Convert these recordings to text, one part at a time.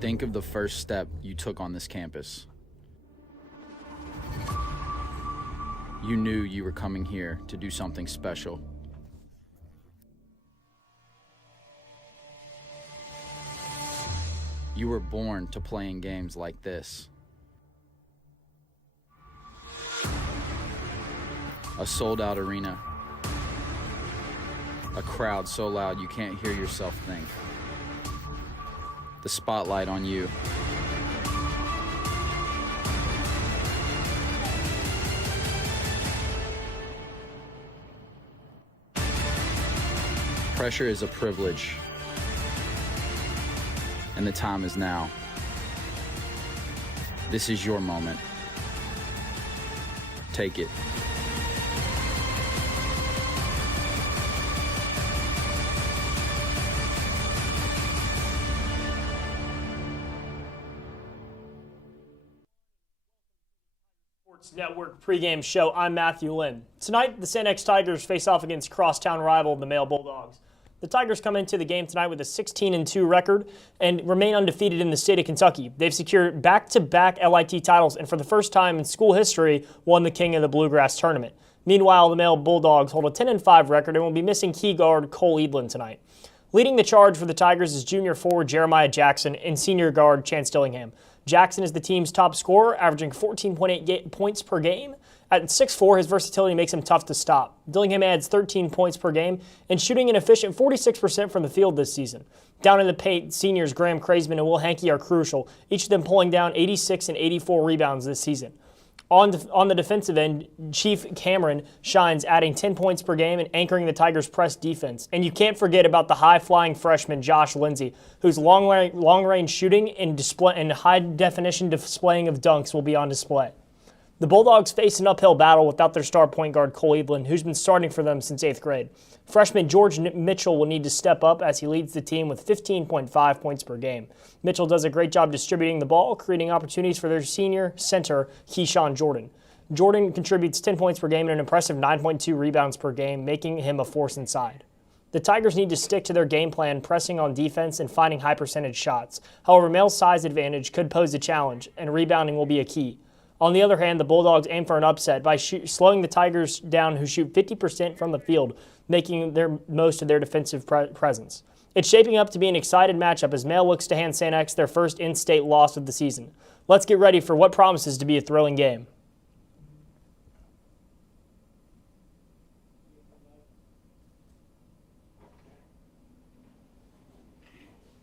Think of the first step you took on this campus. You knew you were coming here to do something special. You were born to play in games like this. A sold-out arena. A crowd so loud you can't hear yourself think. The spotlight on you. Pressure is a privilege, and the time is now. This is your moment. Take it. Network pregame show. I'm Matthew Lynn. Tonight, the St. X Tigers face off against crosstown rival, the Male Bulldogs. The Tigers come into the game tonight with a 16-2 record and remain undefeated in the state of Kentucky. They've secured back-to-back LIT titles and for the first time in school history won the King of the Bluegrass tournament. Meanwhile, the Male Bulldogs hold a 10-5 record and will be missing key guard Cole Edlin tonight. Leading the charge for the Tigers is junior forward Jeremiah Jackson and senior guard Chance Dillingham. Jackson is the team's top scorer, averaging 14.8 points per game. At 6'4", his versatility makes him tough to stop. Dillingham adds 13 points per game and shooting an efficient 46% from the field this season. Down in the paint, seniors Graham Kraisman and Will Hankey are crucial, each of them pulling down 86 and 84 rebounds this season. On the defensive end, Chief Cameron shines, adding 10 points per game and anchoring the Tigers' press defense. And you can't forget about the high-flying freshman Josh Lindsay, whose long-range shooting and high-definition displaying of dunks will be on display. The Bulldogs face an uphill battle without their star point guard Cole Edlin, who's been starting for them since 8th grade. Freshman George Mitchell will need to step up as he leads the team with 15.5 points per game. Mitchell does a great job distributing the ball, creating opportunities for their senior center, Keyshawn Jordan. Jordan contributes 10 points per game and an impressive 9.2 rebounds per game, making him a force inside. The Tigers need to stick to their game plan, pressing on defense and finding high-percentage shots. However, Male's size advantage could pose a challenge, and rebounding will be a key. On the other hand, the Bulldogs aim for an upset by slowing the Tigers down, who shoot 50% from the field, making most of their defensive presence. It's shaping up to be an excited matchup as Male looks to hand St. X their first in-state loss of the season. Let's get ready for what promises to be a thrilling game.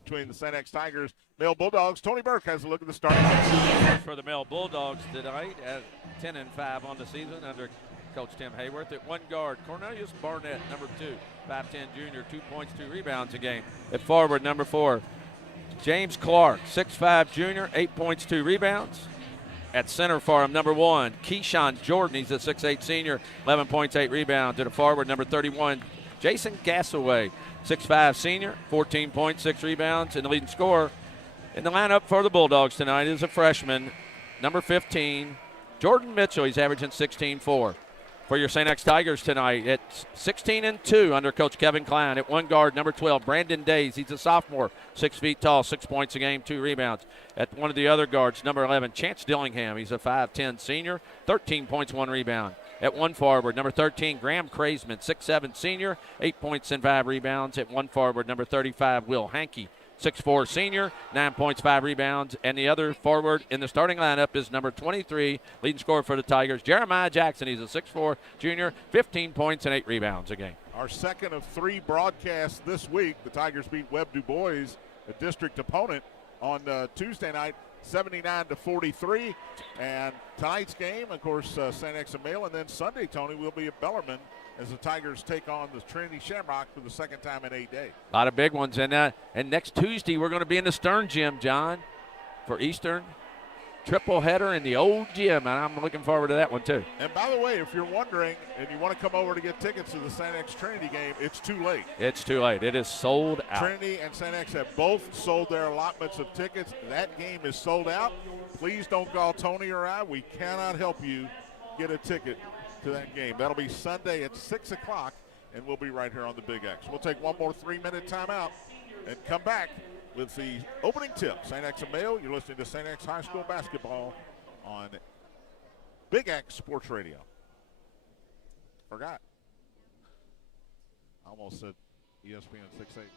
Between the St. X Tigers, Male Bulldogs, Tony Burke has a look at the starting lineup. For the Male Bulldogs tonight at 10-5 on the season under Coach Tim Hayworth. At one guard, Cornelius Barnett, number 2, 5'10 junior, 2 points, 2 rebounds a game. At forward, number 4, James Clark, 6'5 junior, 8 points, 2 rebounds. At center for him, number 1, Keyshawn Jordan, he's a 6'8 senior, 11 points, 8 rebounds. At a forward, number 31, Jason Gassaway, 6'5 senior, 14 points, 6 rebounds, and the leading scorer in the lineup for the Bulldogs tonight is a freshman, number 15, Jordan Mitchell. He's averaging 16-4. For your St. X Tigers tonight, it's 16-2 under Coach Kevin Klein. At one guard, number 12, Brandon Days. He's a sophomore, 6 feet tall, 6 points a game, 2 rebounds. At one of the other guards, number 11, Chance Dillingham. He's a 5'10 senior, 13 points, 1 rebound. At one forward, number 13, Graham Kraisman, 6'7 senior, 8 points and 5 rebounds. At one forward, number 35, Will Hankey, 6'4 senior, 9 points, 5 rebounds. And the other forward in the starting lineup is number 23, leading scorer for the Tigers, Jeremiah Jackson. He's a 6'4 junior, 15 points and 8 rebounds a game. Our second of 3 broadcasts this week. The Tigers beat Webb Du Bois, a district opponent, on Tuesday night, 79-43. And tonight's game, of course, St. X and Male. And then Sunday, Tony, will be at Bellarmine as the Tigers take on the Trinity Shamrock for the second time in 8 days. A lot of big ones. And next Tuesday, we're going to be in the Stern Gym, John, for Eastern. Triple header in the old gym, and I'm looking forward to that one, too. And by the way, if you're wondering and you want to come over to get tickets to the St. X Trinity game, it's too late. It's too late. It is sold out. Trinity and St. X have both sold their allotments of tickets. That game is sold out. Please don't call Tony or I. We cannot help you get a ticket to that game. That'll be Sunday at 6 o'clock, and we'll be right here on the Big X. We'll take one more 3-minute timeout and come back with the opening tip. St. X and Mayo, you're listening to St. X High School basketball on Big X Sports Radio. Forgot. I almost said ESPN 680.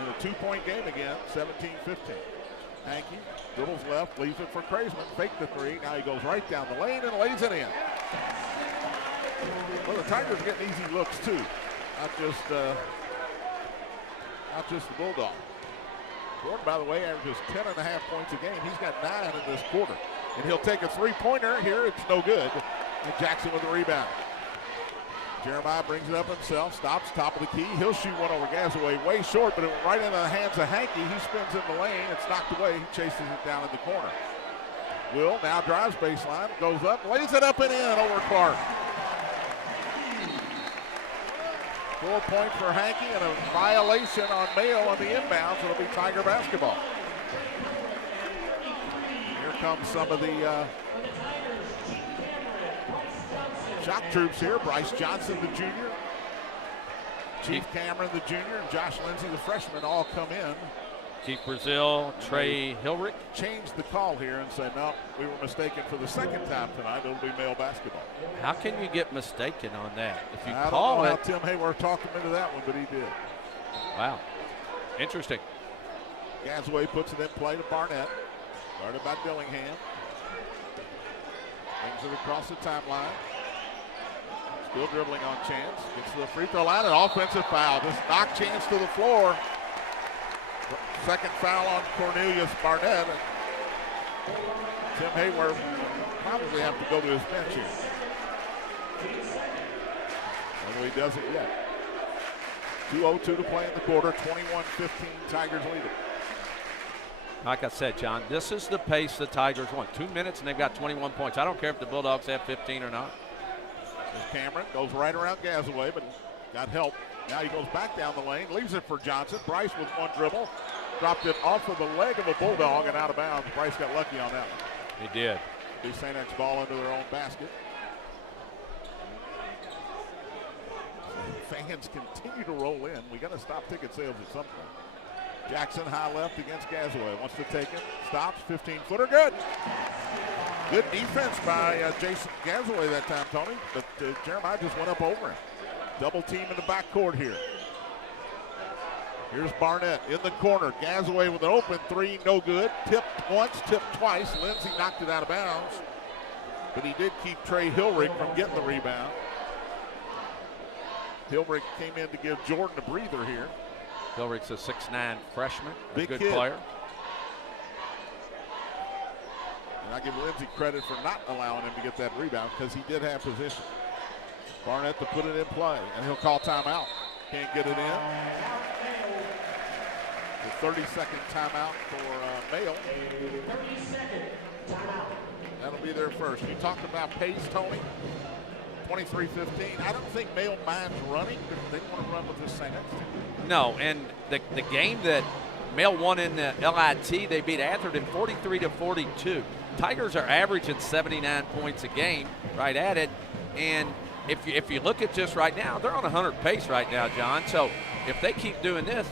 in a two-point game again, 17-15. Hankey dribbles left, leaves it for Craisman, fake the three. Now he goes right down the lane and lays it in. Well, the Tigers are getting easy looks too, not just the Bulldogs. Gordon, by the way, averages 10.5 points a game. He's got 9 in this quarter. And he'll take a three-pointer here. It's no good. And Jackson with the rebound. Jeremiah brings it up himself, stops, top of the key. He'll shoot one over Gasaway, way short, but it went right into the hands of Hankey. He spins in the lane. It's knocked away. He chases it down in the corner. Will now drives baseline, goes up, lays it up and in over Clark. 4 points for Hankey and a violation on Mayo on the inbounds. It'll be Tiger basketball. Here comes some of the shock troops here. Bryce Johnson, the junior. Chief Cameron, the junior, and Josh Lindsay, the freshman, all come in. Chief Brazil, Trey Hilrich. Changed the call here and said, no, we were mistaken for the second time tonight. It'll be male basketball. How can you get mistaken on that? If you I call don't know it. how Tim Hayworth talked him into that one, but he did. Wow. Interesting. Gasway puts it in play to Barnett. Guarded by Dillingham. Brings it across the timeline. Still dribbling on Chance. Gets to the free throw line. An offensive foul. Just knocked Chance to the floor. Second foul on Cornelius Barnett. And Tim Hayworth probably have to go to his bench here. Although he doesn't yet. 2:02 to play in the quarter. 21-15. Tigers lead it. Like I said, John, this is the pace the Tigers want. 2 minutes and they've got 21 points. I don't care if the Bulldogs have 15 or not. There's Cameron, goes right around Gasaway, but got help. Now he goes back down the lane, leaves it for Johnson. Bryce with one dribble, dropped it off of the leg of a Bulldog and out of bounds. Bryce got lucky on that one. He did. The St. X ball into their own basket. Fans continue to roll in. We got to stop ticket sales at some point. Jackson high left against Gasaway. Wants to take it. Stops. 15-footer. Good. Good defense by Jason Gasaway that time, Tony. But Jeremiah just went up over him. Double team in the backcourt here. Here's Barnett in the corner. Gasaway with an open three. No good. Tipped once. Tipped twice. Lindsay knocked it out of bounds. But he did keep Trey Hilrich from getting the rebound. Hilrich came in to give Jordan a breather here. Hilrich's a 6'9" freshman, a Big good kid. player. And I give Lindsay credit for not allowing him to get that rebound because he did have position. Barnett to put it in play, and he'll call timeout. Can't get it in. The 30-second timeout for Mayo. 30-second timeout. That'll be their first. You talked about pace, Tony. 23-15. I don't think Mayo minds running, but they want to run with this St. X team. No, and the game that Mail won in the LIT, they beat Atherton 43-42. Tigers are averaging 79 points a game, right at it. And if you look at just right now, they're on 100 pace right now, John. So if they keep doing this,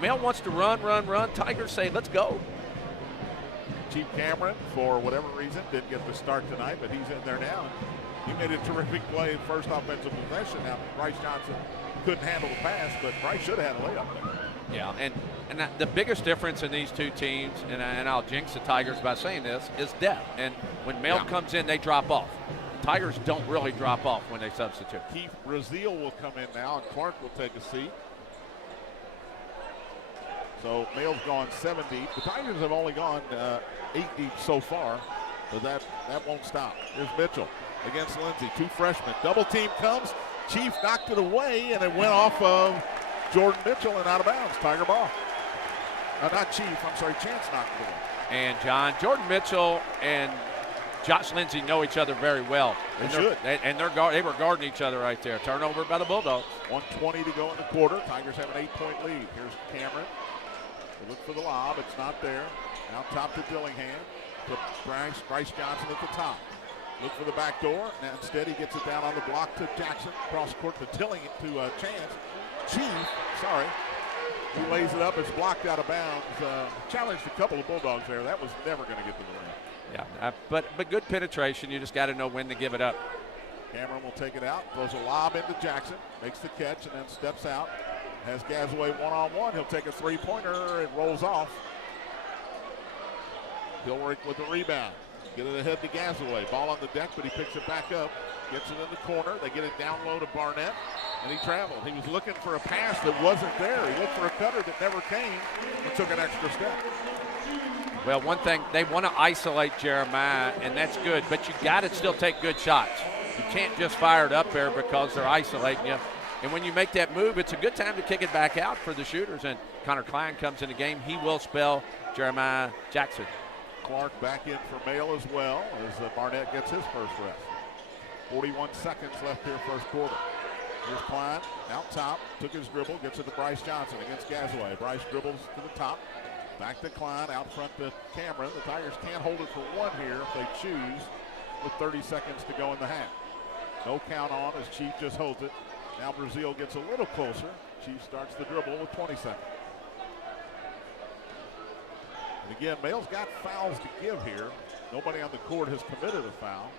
Mail wants to run. Tigers say, let's go. Chief Cameron, for whatever reason, didn't get the start tonight, but he's in there now. He made a terrific play first offensive possession. Now, Bryce Johnson couldn't handle the pass, but Bryce should have had a layup there. Yeah, and the biggest difference in these two teams, and I'll jinx the Tigers by saying this, is depth. And when Mail comes in, they drop off. Tigers don't really drop off when they substitute. Keith Brazil will come in now, and Clark will take a seat. So Mail's gone 7 deep. The Tigers have only gone 8 deep so far, but that won't stop. Here's Mitchell against Lindsay, two freshmen. Double team comes. Chief knocked it away, and it went off of Jordan Mitchell and out of bounds. Tiger ball. Not Chief, I'm sorry, Chance knocked it away. And John, Jordan Mitchell and Josh Lindsay know each other very well. They should. They were guarding each other right there. Turnover by the Bulldogs. 1:20 to go in the quarter. Tigers have an 8-point lead. Here's Cameron. They look for the lob. It's not there. Now top to Dillingham. To Bryce Johnson at the top. Look for the back door. Now instead he gets it down on the block to Jackson. Cross court to Chance. Chief, sorry. He lays it up. It's blocked out of bounds. Challenged a couple of Bulldogs there. That was never going to get to the rim. Yeah, but good penetration. You just got to know when to give it up. Cameron will take it out. Throws a lob into Jackson. Makes the catch and then steps out. Has Gasaway one-on-one. He'll take a three-pointer. It rolls off. Hilrich with the rebound. Get it ahead to Gasaway. Ball on the deck, but he picks it back up. Gets it in the corner. They get it down low to Barnett, and he traveled. He was looking for a pass that wasn't there. He looked for a cutter that never came and took an extra step. Well, one thing, they want to isolate Jeremiah, and that's good, but you got to still take good shots. You can't just fire it up there because they're isolating you. And when you make that move, it's a good time to kick it back out for the shooters. And Connor Klein comes in the game. He will spell Jeremiah Jackson. Clark back in for Mail as well as Barnett gets his first rest. 41 seconds left here first quarter. Here's Klein out top, took his dribble, gets it to Bryce Johnson against Gazaway. Bryce dribbles to the top, back to Klein, out front to Cameron. The Tigers can't hold it for one here if they choose with 30 seconds to go in the half. No count on as Chief just holds it. Now Brazil gets a little closer. Chief starts the dribble with 20 seconds. And again, Mail's got fouls to give here. Nobody on the court has committed a foul.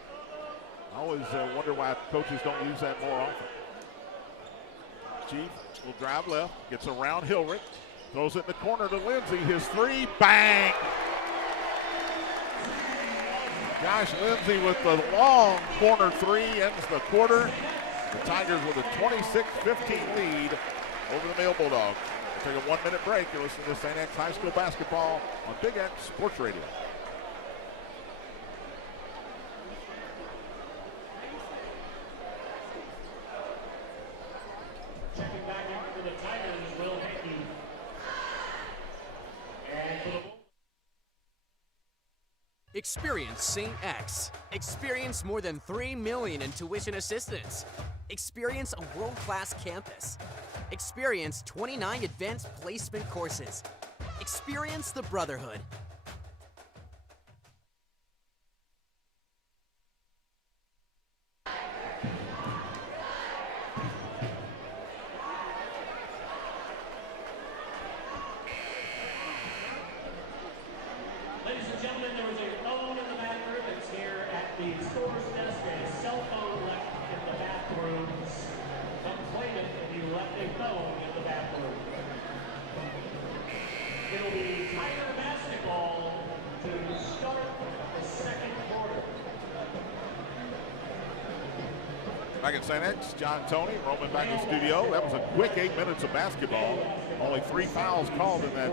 I always wonder why coaches don't use that more often. Chief will drive left, gets around Hilrich, throws it in the corner to Lindsey. His three, bang! Josh Lindsey with the long corner three ends the quarter. The Tigers with a 26-15 lead over the Mail Bulldogs. We'll take a 1 minute break. You're listening to St. X High School basketball on Big X Sports Radio. Experience St. X. Experience more than $3 million in tuition assistance. Experience a world-class campus. Experience 29 advanced placement courses. Experience the brotherhood. Back at St. X, John Tony, Roman back in the studio. That was a quick 8 minutes of basketball. Only 3 fouls called in that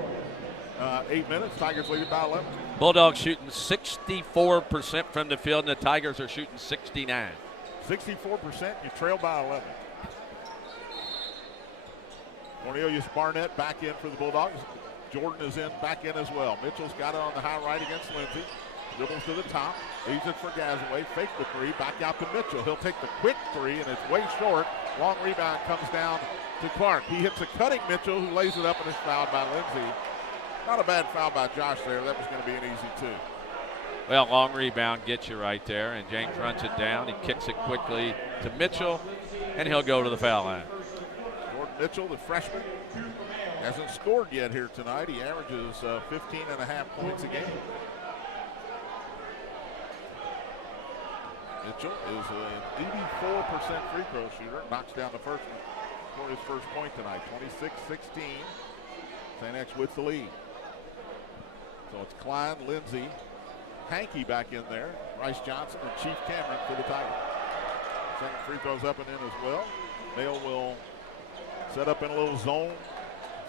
8 minutes. Tigers lead it by 11. Bulldogs shooting 64% from the field, and the Tigers are shooting 69. 64%, you trail by 11. Cornelius Barnett back in for the Bulldogs. Jordan is back in as well. Mitchell's got it on the high right against Lindsey. Dribbles to the top, leaves it for Gazaway, fake the three, back out to Mitchell. He'll take the quick three, and it's way short. Long rebound comes down to Clark. He hits a cutting Mitchell, who lays it up and is fouled by Lindsey. Not a bad foul by Josh there. That was going to be an easy two. Well, long rebound gets you right there, and James runs it down. He kicks it quickly to Mitchell, and he'll go to the foul line. Jordan Mitchell, the freshman, hasn't scored yet here tonight. He averages 15.5 points a game. Mitchell is an 84% free throw shooter. Knocks down the first one for his first point tonight. 26-16. St. X with the lead. So it's Klein, Lindsey, Hankey back in there. Bryce Johnson and Chief Cameron for the Tigers. Second free throw's up and in as well. Mail will set up in a little zone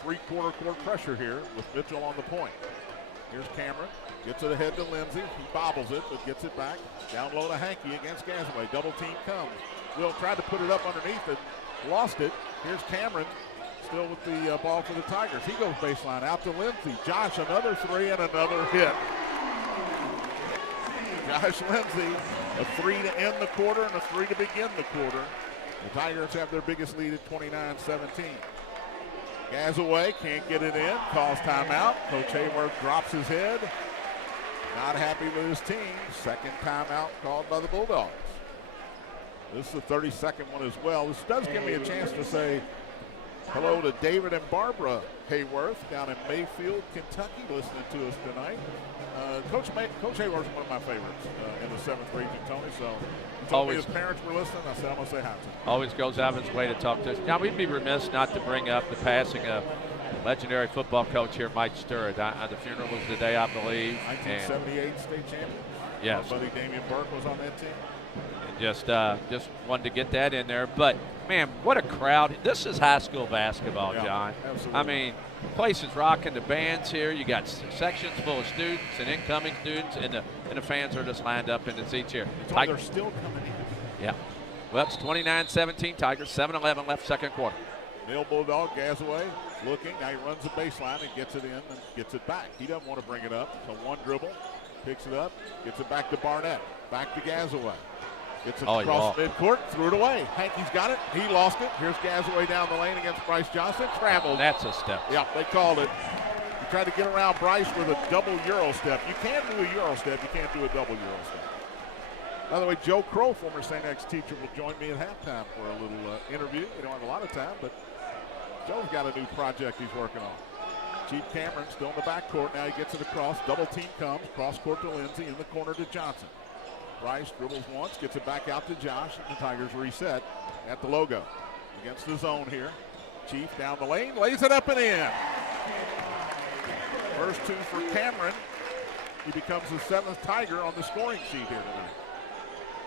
three-quarter court pressure here with Mitchell on the point. Here's Cameron. Gets it ahead to Lindsey. He bobbles it, but gets it back. Down low to Hankey against Gazaway. Double team comes. Will tried to put it up underneath and lost it. Here's Cameron still with the ball for the Tigers. He goes baseline out to Lindsey. Josh, another three and another hit. Josh Lindsey, a three to end the quarter and a three to begin the quarter. The Tigers have their biggest lead at 29-17. Gazaway can't get it in, calls timeout. Coach Hayworth drops his head. Not happy with his team. Second timeout called by the Bulldogs. This is the 32nd one as well. This does give me a chance to say hello to David and Barbara Hayworth down in Mayfield, Kentucky, listening to us tonight. Coach Hayworth's one of my favorites in the 7th region, Tony. So he told me his parents were listening. I said, I'm going to say hi to him. Always goes out of his way to talk to us. Now, we'd be remiss not to bring up the passing of legendary football coach here, Mike Sturridge. The funeral was today, I believe. 1978 state champion. Yes. My buddy Damian Burke was on that team. And just wanted to get that in there. But, man, what a crowd. This is high school basketball, yeah, John. Absolutely. I mean, place is rocking. The band's here. You got sections full of students and incoming students, and the fans are just lined up in the seats here. They're still coming in. Yeah. Well, it's 29-17 Tigers, 7-11 left second quarter. Mail Bulldog, Gazaway looking. Now he runs the baseline and gets it in and gets it back. He doesn't want to bring it up. So one dribble, Picks it up, gets it back to Barnett. Back to Gazaway. Gets it Oh, across midcourt, threw it away. Hankey's got it. He lost it. Here's Gazaway down the lane against Bryce Johnson. Traveled. That's a step. Yep, they called it. He tried to get around Bryce with a double Euro step. You can't do a Euro step. You can't do a double Euro step. By the way, Joe Crow, former St. X teacher, will join me at halftime for a little interview. We don't have a lot of time, but Joe's got a new project he's working on. Chief Cameron still in the backcourt. Now he gets it across. Double team comes. Cross court to Lindsey. In the corner to Johnson. Bryce dribbles once. Gets it back out to Josh. And the Tigers reset at the logo. Against the zone here. Chief down the lane. Lays it up and in. First two for Cameron. He becomes the 7th Tiger on the scoring sheet here tonight.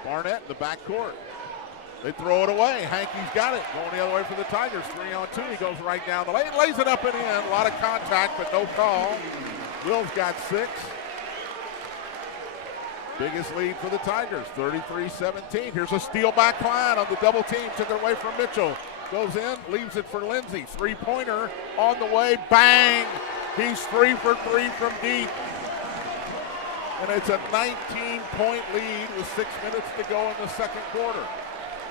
Barnett in the backcourt. They throw it away. Hankey's got it. Going the other way for the Tigers. 3-on-2. He goes right down the lane. Lays it up and in. A lot of contact, but no call. Will's got 6. Biggest lead for the Tigers. 33-17. Here's a steal by Klein on the double team. Took it away from Mitchell. Goes in. Leaves it for Lindsey. 3-pointer on the way. Bang! He's 3 for 3 from deep. And it's a 19-point lead with 6 minutes to go in the second quarter.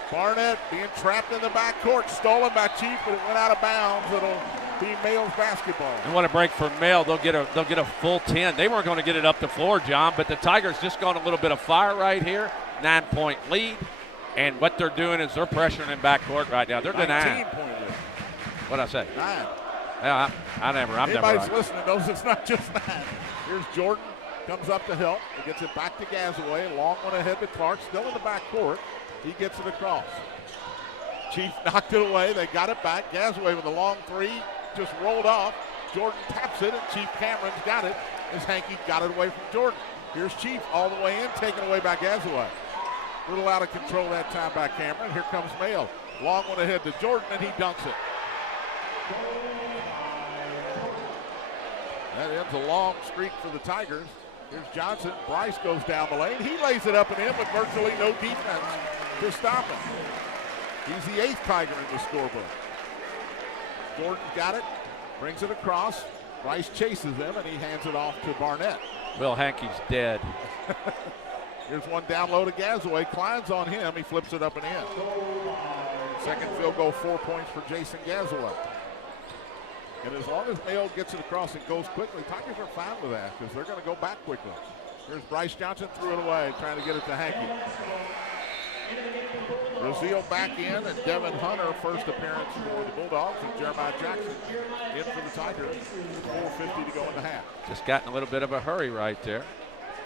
Barnett being trapped in the backcourt, stolen by Chief, but it went out of bounds. It'll be Male's basketball. And what a break for Male. They'll get a full 10. They weren't going to get it up the floor, John, but the Tigers just got a little bit of fire right here. 9-point lead. And what they're doing is they're pressuring in backcourt right now. They're denying. 19-point lead. What'd I say? 9. Yeah, I'm never Anybody's right. listening knows it's not just 9. Here's Jordan. Comes up to help. He gets it back to Gazaway. Long one ahead to Clark. Still in the backcourt. He gets it across. Chief knocked it away. They got it back. Gazaway with a long 3. Just rolled off. Jordan taps it, and Chief Cameron's got it as Hankey got it away from Jordan. Here's Chief all the way in, taken away by Gazaway. A little out of control that time by Cameron. Here comes Male. Long one ahead to Jordan, and he dunks it. That ends a long streak for the Tigers. Here's Johnson. Bryce goes down the lane. He lays it up and in with virtually no defense to stop him. He's the 8th Tiger in the scorebook. Jordan's got it. Brings it across. Bryce chases him, and he hands it off to Barnett. Will Hankey's dead. Here's one down low to Gazaway. Klein's on him. He flips it up and in. Second field goal, 4 points for Jason Gazaway. And as long as Mayo gets it across and goes quickly, Tigers are fine with that because they're going to go back quickly. Here's Bryce Johnson, threw it away, trying to get it to Hankey. Brazil back in, and Devin Hunter, first appearance for the Bulldogs, and Jeremiah Jackson in for the Tigers. 4:50 to go in the half. Just got in a little bit of a hurry right there.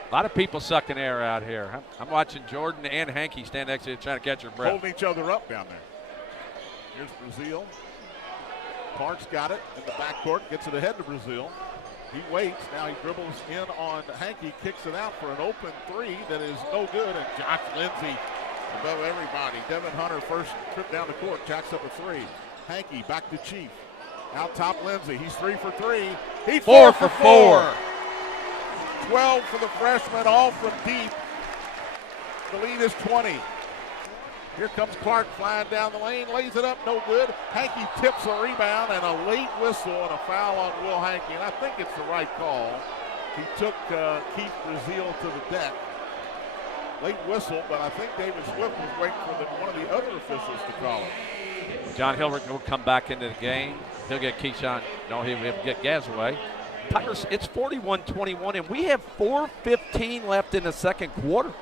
A lot of people sucking air out here. I'm watching Jordan and Hankey stand next to you trying to catch your breath. Holding each other up down there. Here's Brazil. Clark's got it in the backcourt, gets it ahead to Brazil. He waits, now he dribbles in on Hankey, kicks it out for an open 3 that is no good, and Josh Lindsey above everybody. Devin Hunter first trip down the court, jacks up a 3. Hankey back to Chief. Out top Lindsey, he's 3 for 3. He 4 for 4. 12 for the freshman, all from deep. The lead is 20. Here comes Clark flying down the lane, lays it up, no good. Hankey tips a rebound and a late whistle and a foul on Will Hankey, and I think it's the right call. He took Keith Brazil to the deck. Late whistle, but I think David Swift was waiting for one of the other officials to call it. John Hilbert will come back into the game. He'll get Keyshawn. No, he'll get Gazaway. Tigers, it's 41-21, and we have 4:15 left in the second quarter.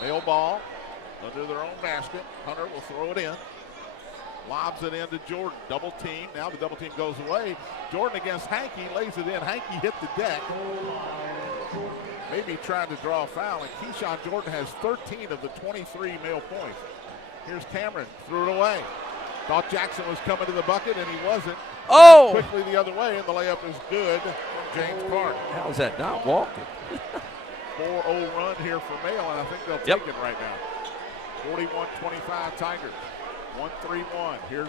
Mail ball under their own basket. Hunter will throw it in. Lobs it in to Jordan. Double team. Now the double team goes away. Jordan against Hankey. Lays it in. Hankey hit the deck. Maybe trying to draw a foul. And Keyshawn Jordan has 13 of the 23 male points. Here's Cameron. Threw it away. Thought Jackson was coming to the bucket, and he wasn't. Oh! Quickly the other way, and the layup is good from James Clark. How is that not walking? 4-0 run here for Mayo, and I think they'll take it right now. 41-25 Tigers. 1-3-1. Here's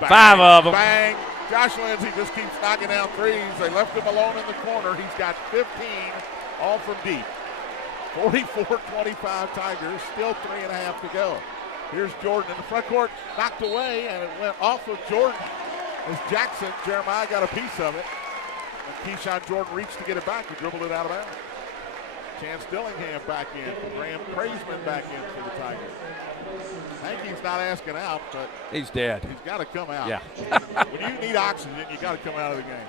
bang, 5 of them. Bang. Josh Lindsey just keeps knocking down threes. They left him alone in the corner. He's got 15, all from deep. 44-25 Tigers. Still 3.5 to go. Here's Jordan in the front court. Knocked away, and it went off of Jordan as Jackson. Jeremiah got a piece of it. And Keyshawn Jordan reached to get it back. He dribbled it out of bounds. Chance Dillingham back in. Graham Craisman back in for the Tigers. Hankey's not asking out, but he's dead. He's got to come out. Yeah. When you need oxygen, you got to come out of the game.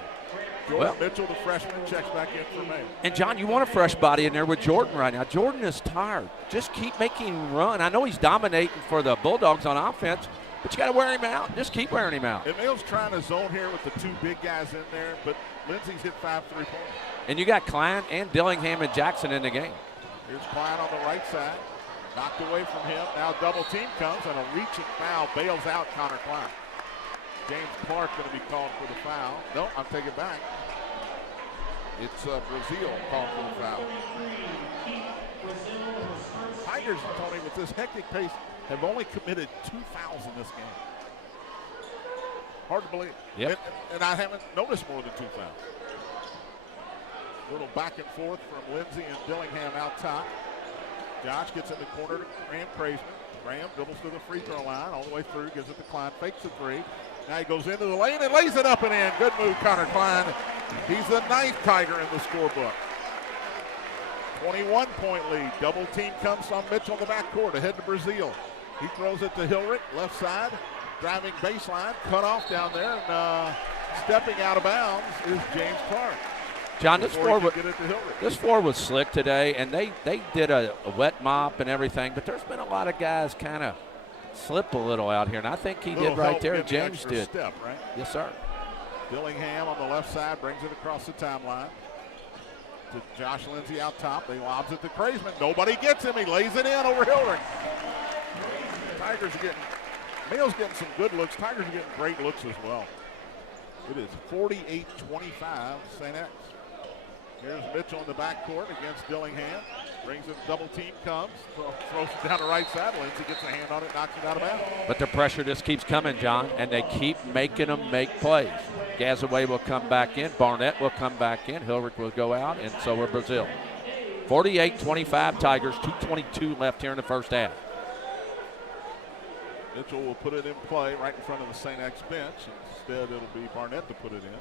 Jordan Mitchell, the freshman, checks back in for May. And, John, you want a fresh body in there with Jordan right now. Jordan is tired. Just keep making him run. I know he's dominating for the Bulldogs on offense, but you got to wear him out. Just keep wearing him out. And Mills trying to zone here with the two big guys in there, but Lindsey's hit 5 3-pointers. And you got Klein and Dillingham and Jackson in the game. Here's Klein on the right side. Knocked away from him. Now double team comes, and a reaching foul bails out Connor Klein. James Clark going to be called for the foul. No, I'll take it back. It's Brazil called for the foul. Tigers, Tony, with this hectic pace, have only committed 2 fouls in this game. Hard to believe. Yep. And I haven't noticed more than 2 fouls. A little back and forth from Lindsey and Dillingham out top. Josh gets in the corner to Graham Craisman. Graham dribbles to the free throw line all the way through, gives it to Klein, fakes the three. Now he goes into the lane and lays it up and in. Good move, Connor Klein. He's the 9th Tiger in the scorebook. 21-point lead. Double team comes on Mitchell in the backcourt, ahead to Brazil. He throws it to Hilrich, left side, driving baseline, cut off down there, and stepping out of bounds is James Clark. John, this floor was slick today, and they did a wet mop and everything, but there's been a lot of guys kind of slip a little out here, and I think he did right there. James did. Step, right? Yes, sir. Dillingham on the left side brings it across the timeline to Josh Lindsey out top. They lobs it to Craisman. Nobody gets him. He lays it in over Hilrich. Tigers are getting, Mayo's getting some good looks. Tigers are getting great looks as well. It is 48-25 St. X. Here's Mitchell in the backcourt against Dillingham. Brings it, double team comes, throws it down the right side. Lindsey gets a hand on it, knocks it out of bounds. But the pressure just keeps coming, John, and they keep making them make plays. Gazaway will come back in. Barnett will come back in. Hilrich will go out, and so will Brazil. 48-25 Tigers, 2:22 left here in the first half. Mitchell will put it in play right in front of the St. X bench. Instead, it'll be Barnett to put it in.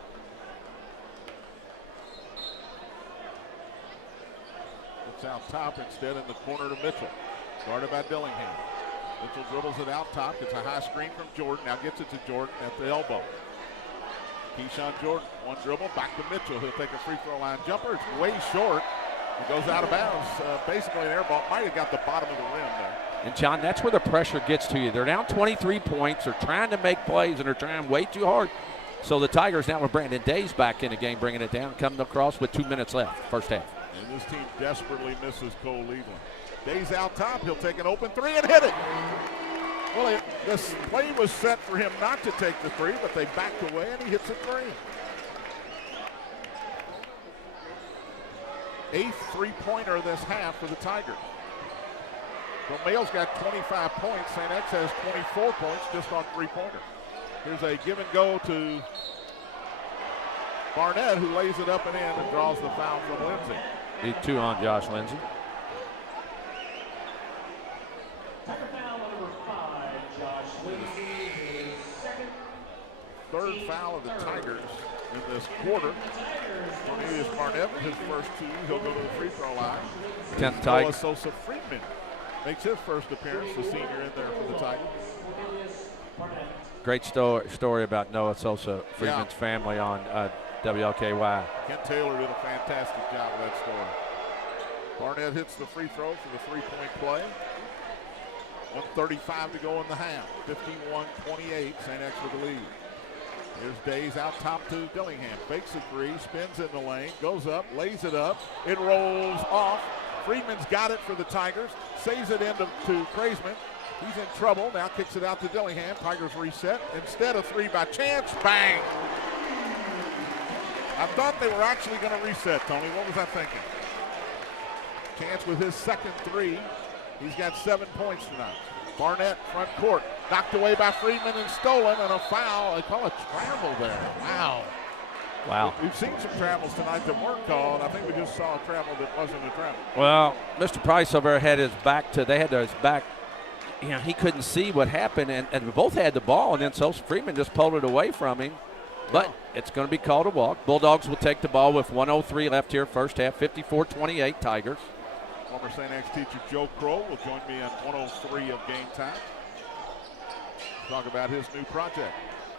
It's out top instead in the corner to Mitchell. Guarded by Dillingham. Mitchell dribbles it out top. Gets a high screen from Jordan. Now gets it to Jordan at the elbow. Keyshawn Jordan, one dribble, back to Mitchell. He'll take a free throw line jumper. It's way short. It goes out of bounds. Basically, an air ball. Might have got the bottom of the rim there. And, John, that's where the pressure gets to you. They're down 23 points. They're trying to make plays, and they're trying way too hard. So the Tigers now with Brandon Days back in the game, bringing it down, coming across with 2 minutes left, first half. And this team desperately misses Cole Leveland. Days out top. He'll take an open three and hit it. Well, this play was set for him not to take the three, but they backed away, and he hits a three. 8th three-pointer of this half for the Tigers. Romale's got 25 points. St. X has 24 points just on three-pointer. Here's a give and go to Barnett, who lays it up and in and draws the foul from Lindsey. Need 2 on Josh Lindsey. Third foul of the Tigers in this quarter. Cornelius Barnett with his first 2. He'll go to the free throw line. 10th Tigers. Sosa Friedman makes his first appearance, the senior in there for the Tigers. Great story about Noah Sosa Friedman's family on WLKY. Kent Taylor did a fantastic job with that story. Barnett hits the free throw for the three-point play. 1:35 to go in the half. 51-28, St. X with the lead. Here's Days out top to Dillingham. Fakes a three, spins in the lane, goes up, lays it up. It rolls off. Friedman's got it for the Tigers. Saves it into Craisman. He's in trouble. Now kicks it out to Dillingham. Tigers reset. Instead of three by Chance. Bang! I thought they were actually going to reset, Tony. What was I thinking? Chance with his second three. He's got 7 points tonight. Barnett, front court. Knocked away by Friedman and stolen, and a foul. They call it travel there. Wow. Wow. We've seen some travels tonight that weren't called. I think we just saw a travel that wasn't a travel. Well, Mr. Price over had his back to, they had his back, you know, he couldn't see what happened, and both had the ball, and then Sosa Friedman just pulled it away from him. but it's going to be called a walk. Bulldogs will take the ball with 1:03 left here, first half, 54-28 Tigers. Former St. X teacher Joe Crow will join me on 1:03 of game time. Talk about his new project.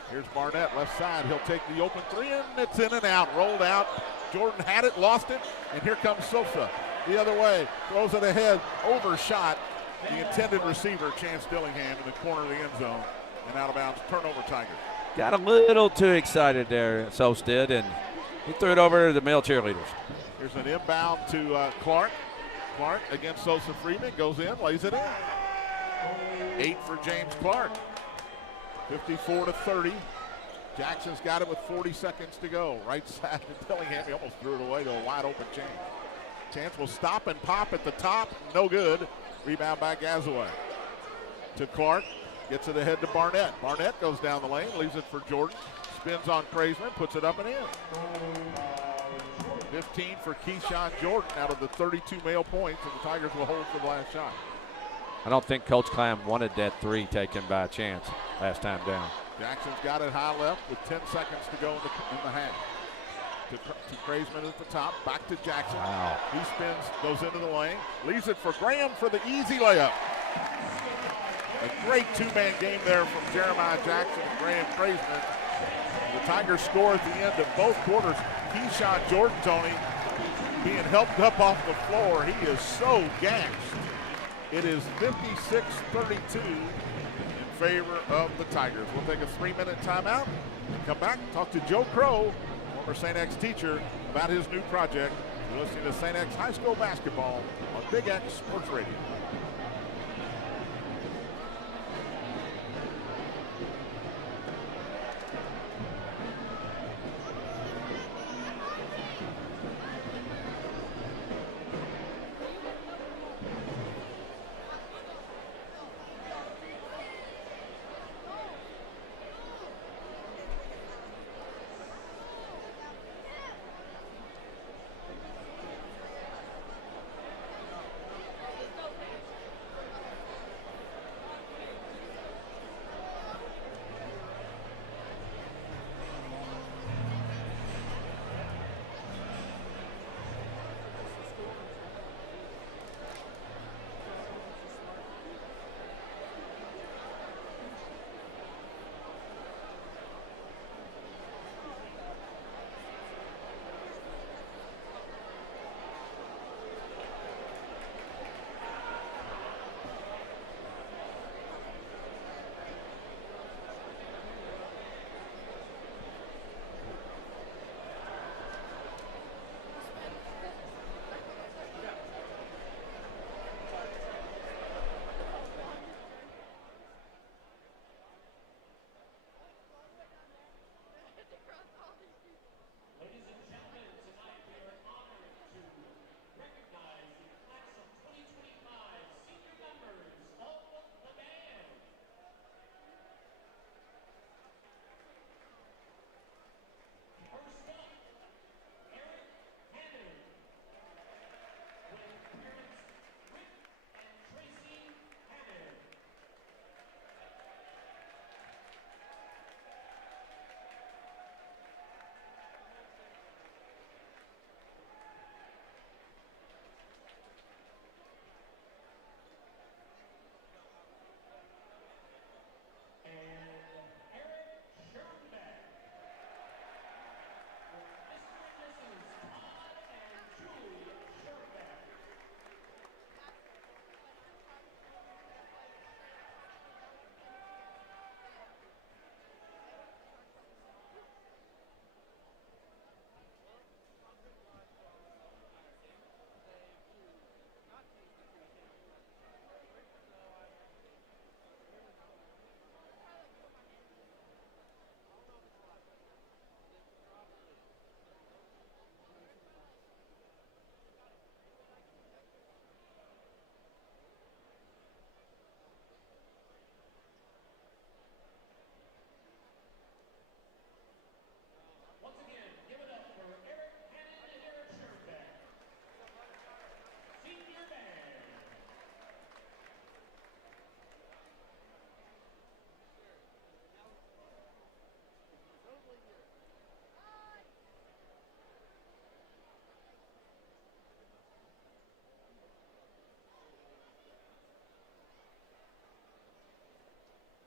Here's Barnett, left side. He'll take the open three, and it's in and out. Rolled out. Jordan had it, lost it, and here comes Sosa. The other way, throws it ahead, overshot the intended receiver, Chance Dillingham, in the corner of the end zone, and out of bounds. Turnover, Tigers. Got a little too excited there, Sos did, and he threw it over to the male cheerleaders. Here's an inbound to Clark. Clark against Sosa Freeman, goes in, lays it in. 8 for James Clark. 54-30. Jackson's got it with 40 seconds to go. Right side to Dillingham. He almost threw it away to a wide open Chance. Chance will stop and pop at the top. No good. Rebound by Gazaway. To Clark. Gets it ahead to Barnett. Barnett goes down the lane, leaves it for Jordan. Spins on Craisman, puts it up and in. 15 for Keyshawn Jordan out of the 32 male points, and the Tigers will hold for the last shot. I don't think Coach Clam wanted that three taken by Chance last time down. Jackson's got it high left with 10 seconds to go in the half. To Craisman at the top, back to Jackson. Wow. He spins, goes into the lane, leaves it for Graham for the easy layup. A great two-man game there from Jeremiah Jackson and Graham Craisman. The Tigers score at the end of both quarters. Keyshawn Jordan, Tony, being helped up off the floor. He is so gashed. It is 56-32 in favor of the Tigers. We'll take a 3-minute timeout and come back and talk to Joe Crow, former St. X teacher, about his new project. You're listening to St. X High School Basketball on Big X Sports Radio.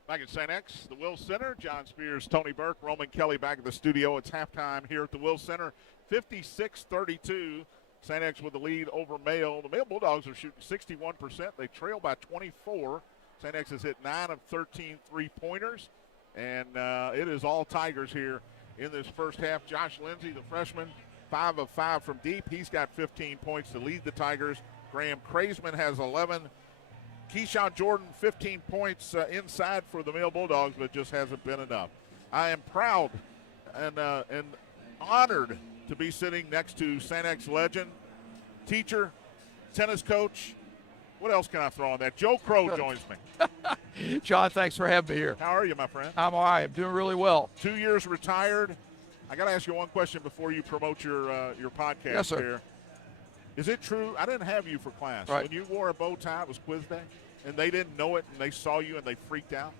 Back at St. X, the Will Center. John Spears, Tony Burke, Roman Kelly back at the studio. It's halftime here at the Will Center. 56-32. St. X with the lead over Mayo. The Mayo Bulldogs are shooting 61%. They trail by 24. St. X has hit 9 of 13 three-pointers. And it is all Tigers here in this first half. Josh Lindsay, the freshman, 5 of 5 from deep. He's got 15 points to lead the Tigers. Graham Kraisman has 11. Keyshawn Jordan, 15 points inside for the Mayo Bulldogs, but just hasn't been enough. I am proud and honored to be sitting next to St. X legend, teacher, tennis coach. What else can I throw on that? Joe Crow joins me. John, thanks for having me here. How are you, my friend? I'm all right. I'm doing really well. 2 years retired. I got to ask you one question before you promote your podcast. Yes, sir. Here. Is it true? I didn't have you for class. Right. When you wore a bow tie, it was quiz day, and they didn't know it, and they saw you, and they freaked out?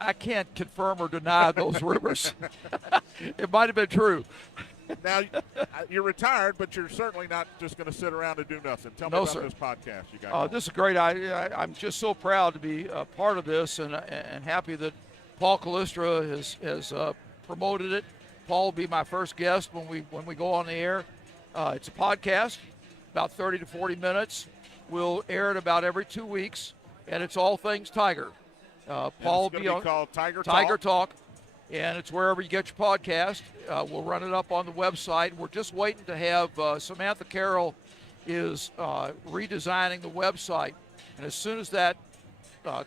I can't confirm or deny those rumors. It might have been true. Now, you're retired, but you're certainly not just going to sit around and do nothing. Tell me No, about sir. this podcast you got. This is a great idea. I'm just so proud to be a part of this and happy that Paul Callistra has promoted it. Paul will be my first guest when we go on the air. It's a podcast, about 30 to 40 minutes. We'll air it about every 2 weeks, and it's all things Tiger. Paul will be on called Tiger Talk, and it's wherever you get your podcast. We'll run it up on the website. We're just waiting to have Samantha Carroll is redesigning the website, and as soon as that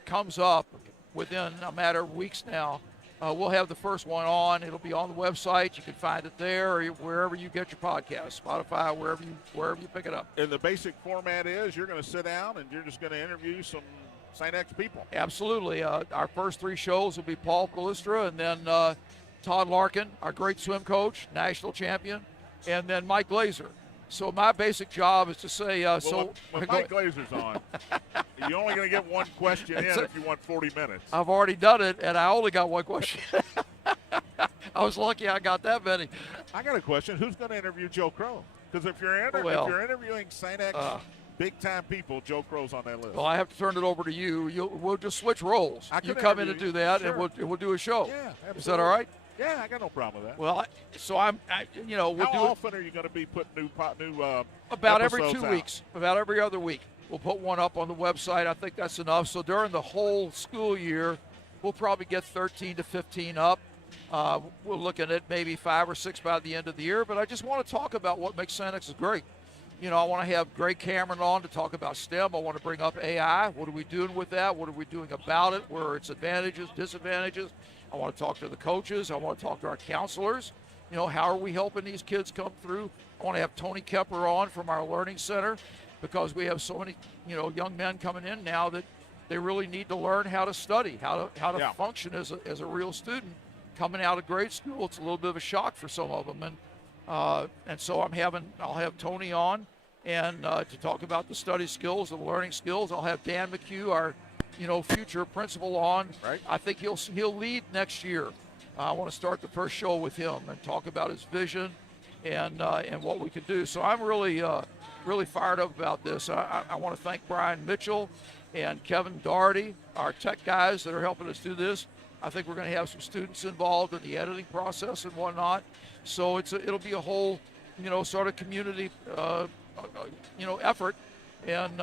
comes up within a matter of weeks now, we'll have the first one on. It'll be on the website. You can find it there or wherever you get your podcast, Spotify, wherever you pick it up. And the basic format is you're going to sit down and you're just going to interview some St. X people. Absolutely. Our first 3 shows will be Paul Callistra, and then Todd Larkin, our great swim coach, national champion, and then Mike Glazer. So my basic job is to say, when Mike Glazer's on, you're only going to get one question in if you want 40 minutes. I've already done it, and I only got one question. I was lucky I got that many. I got a question. Who's going to interview Joe Crow? Because if you're interviewing St. X big-time people, Joe Crow's on that list. Well, I have to turn it over to you. We'll just switch roles. You come in and do that, sure. and we'll do a show. Yeah, absolutely. Is that all right? Yeah, I got no problem with that. Well, we'll How do it often are you going to be putting new about every episodes 2 out? weeks, about every other week. We'll put one up on the website. I think that's enough. So during the whole school year, we'll probably get 13 to 15 up. We're looking at maybe 5 or 6 by the end of the year. But I just want to talk about what makes St. X great. I want to have Greg Cameron on to talk about STEM. I want to bring up AI. What are we doing with that? What are we doing about it? Where are its advantages, disadvantages? I want to talk to the coaches. I want to talk to our counselors. How are we helping these kids come through? I want to have Tony Kepper on from our Learning Center because we have so many, young men coming in now that they really need to learn how to study, how to function as a real student. Coming out of grade school, it's a little bit of a shock for some of them. And so I'll have Tony on and to talk about the study skills, the learning skills. I'll have Dan McHugh, our future principal on. Right. I think he'll lead next year. I want to start the first show with him and talk about his vision and what we can do. So I'm really fired up about this. I want to thank Brian Mitchell and Kevin Doherty, our tech guys that are helping us do this. I think we're going to have some students involved in the editing process and whatnot. So it'll be a whole, sort of community, effort. And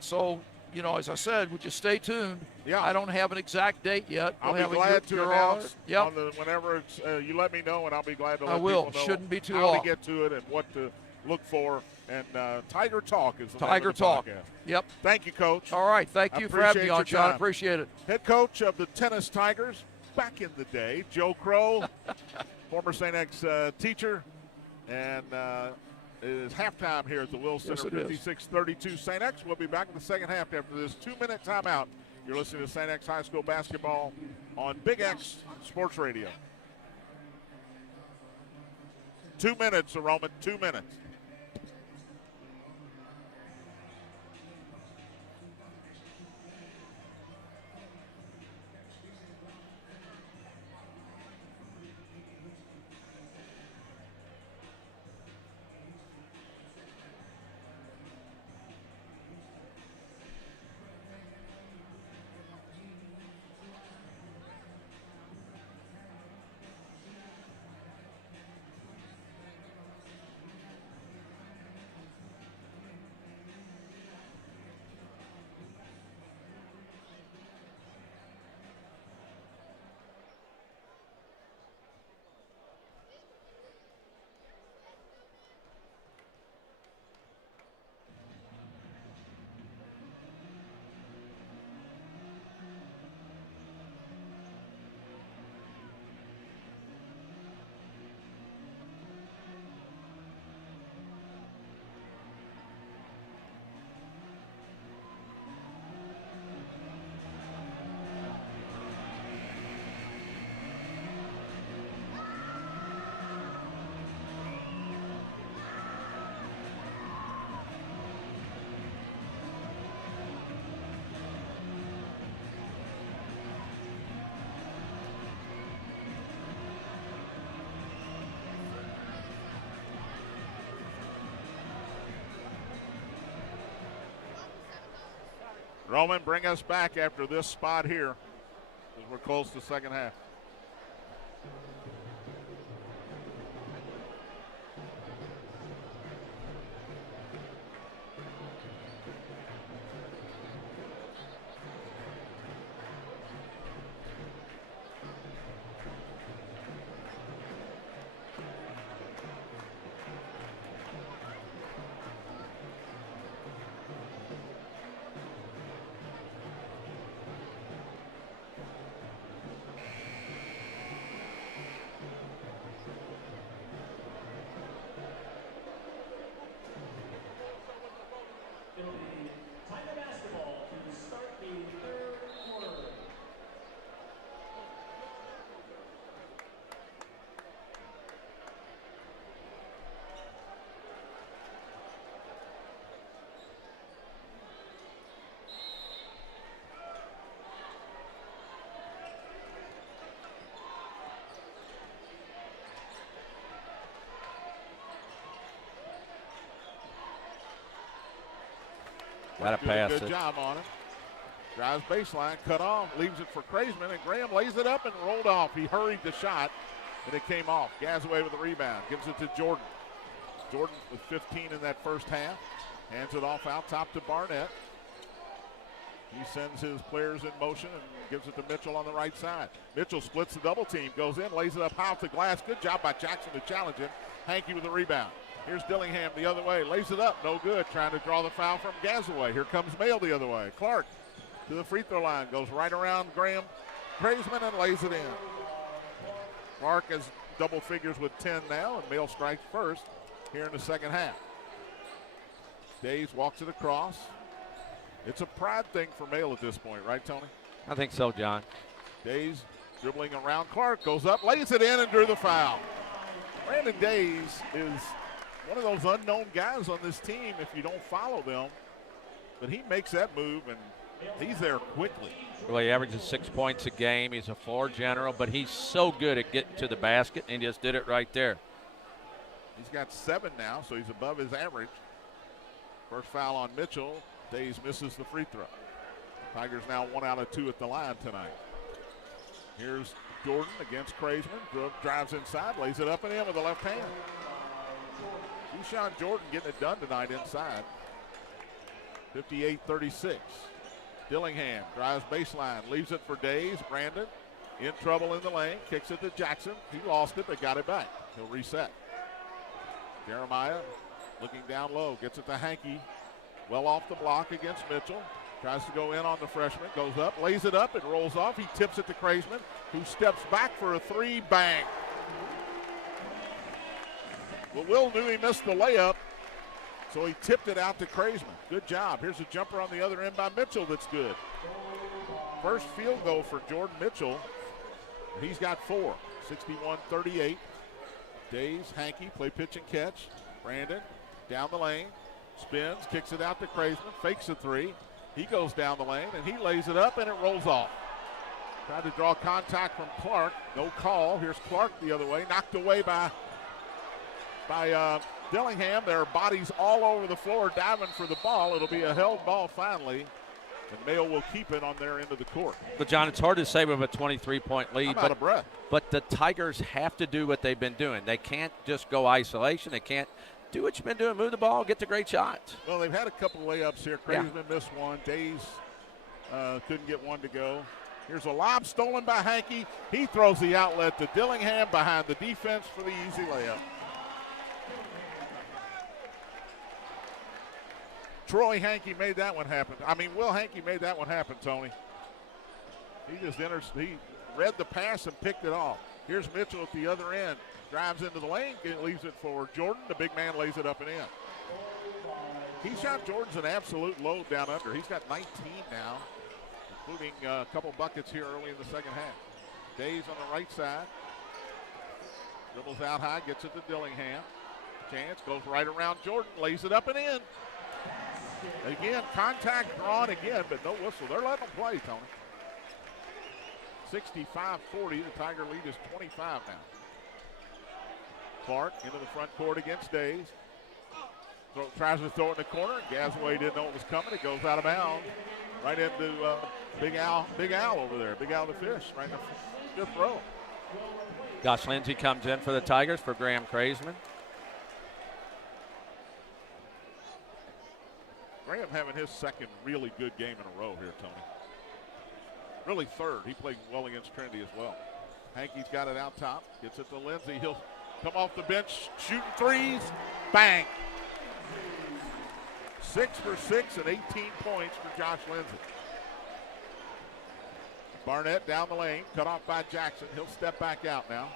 so, as I said, we just stay tuned. Yeah. I don't have an exact date yet. I'll We'll be have glad to announce Yep. whenever it's, you let me know, and I'll be glad to let I will. people know Shouldn't be too how long. to get to it and what to look for. And Tiger Talk is the Tiger name of the Talk. podcast. Yep. Thank you, Coach. All right. Thank I you for having me appreciate on, your John. time. Appreciate it. Head coach of the tennis Tigers back in the day, Joe Crow, former St. X teacher, and it is halftime here at the Will Center, Yes, it is. 56-32 St. X. We'll be back in the second half after this 2-minute timeout. You're listening to St. X High School basketball on Big X Sports Radio. 2 minutes, Roman, 2 minutes. Roman, bring us back after this spot here, as we're close to second half. Got to pass Good it. job on him. Drives baseline, cut off, leaves it for Kraisman, and Graham lays it up and rolled off. He hurried the shot, and it came off. Gazaway with the rebound, gives it to Jordan. Jordan with 15 in that first half. Hands it off out top to Barnett. He sends his players in motion and gives it to Mitchell on the right side. Mitchell splits the double team, goes in, lays it up high off the glass. Good job by Jackson to challenge him. Hankey with the rebound. Here's Dillingham the other way, lays it up, no good. Trying to draw the foul from Gazaway. Here comes Mail the other way. Clark to the free throw line, goes right around Graham Kraisman and lays it in. Clark is double figures with 10 now, and Mail strikes first here in the second half. Days walks it across. It's a pride thing for Mail at this point, right, Tony? I think so, John. Days dribbling around Clark, goes up, lays it in, and drew the foul. Brandon Days is one of those unknown guys on this team if you don't follow them, but he makes that move, and he's there quickly. Well, he averages 6 points a game. He's a floor general, but he's so good at getting to the basket, and he just did it right there. He's got 7 now, so he's above his average. First foul on Mitchell. Days misses the free throw. Tigers now 1 out of 2 at the line tonight. Here's Jordan against Kraisman. Drives inside, lays it up and in with the left hand. Deshaun Jordan getting it done tonight inside. 58-36. Dillingham drives baseline, leaves it for Days. Brandon in trouble in the lane, kicks it to Jackson. He lost it, but got it back. He'll reset. Jeremiah looking down low, gets it to Hankey. Well off the block against Mitchell. Tries to go in on the freshman, goes up, lays it up, it rolls off. He tips it to Kraisman, who steps back for a 3, bang. Well, Will knew he missed the layup, so he tipped it out to Kraisman. Good job. Here's a jumper on the other end by Mitchell that's good. First field goal for Jordan Mitchell. He's got 4, 61-38. Days, Hankey, play pitch and catch. Brandon down the lane, spins, kicks it out to Kraisman, fakes a 3. He goes down the lane, and he lays it up, and it rolls off. Tried to draw contact from Clark. No call. Here's Clark the other way, knocked away by Dillingham. There are bodies all over the floor diving for the ball. It'll be a held ball finally, and Mayo will keep it on their end of the court. But, John, it's hard to say with a 23-point lead. I'm out of breath. But the Tigers have to do what they've been doing. They can't just go isolation. They can't do what you've been doing, move the ball, get the great shots. Well, they've had a couple of layups here. Kraisman missed one. Days couldn't get one to go. Here's a lob stolen by Hankey. He throws the outlet to Dillingham behind the defense for the easy layup. Troy Hankey made that one happen. Will Hankey made that one happen, Tony. He just he read the pass and picked it off. Here's Mitchell at the other end. Drives into the lane, leaves it for Jordan. The big man lays it up and in. Keyshawn Jordan's an absolute load down under. He's got 19 now, including a couple buckets here early in the second half. Days on the right side. Dribbles out high, gets it to Dillingham. Chance goes right around Jordan, lays it up and in. Again, contact drawn again, but no whistle. They're letting them play, Tony. 65-40, the Tiger lead is 25 now. Clark into the front court against Days. Tries to throw it in the corner. Gazaway didn't know it was coming. It goes out of bounds. right into Big Al over there. Big Al the fish, right in the 5th row. Josh Lindsay comes in for the Tigers for Graham Craisman. Graham having his second really good game in a row here, Tony. Really third. He played well against Trinity as well. Hankey's got it out top. Gets it to Lindsay. He'll come off the bench, shooting threes. Bang. 6 for 6 and 18 points for Josh Lindsay. Barnett down the lane, cut off by Jackson. He'll step back out now.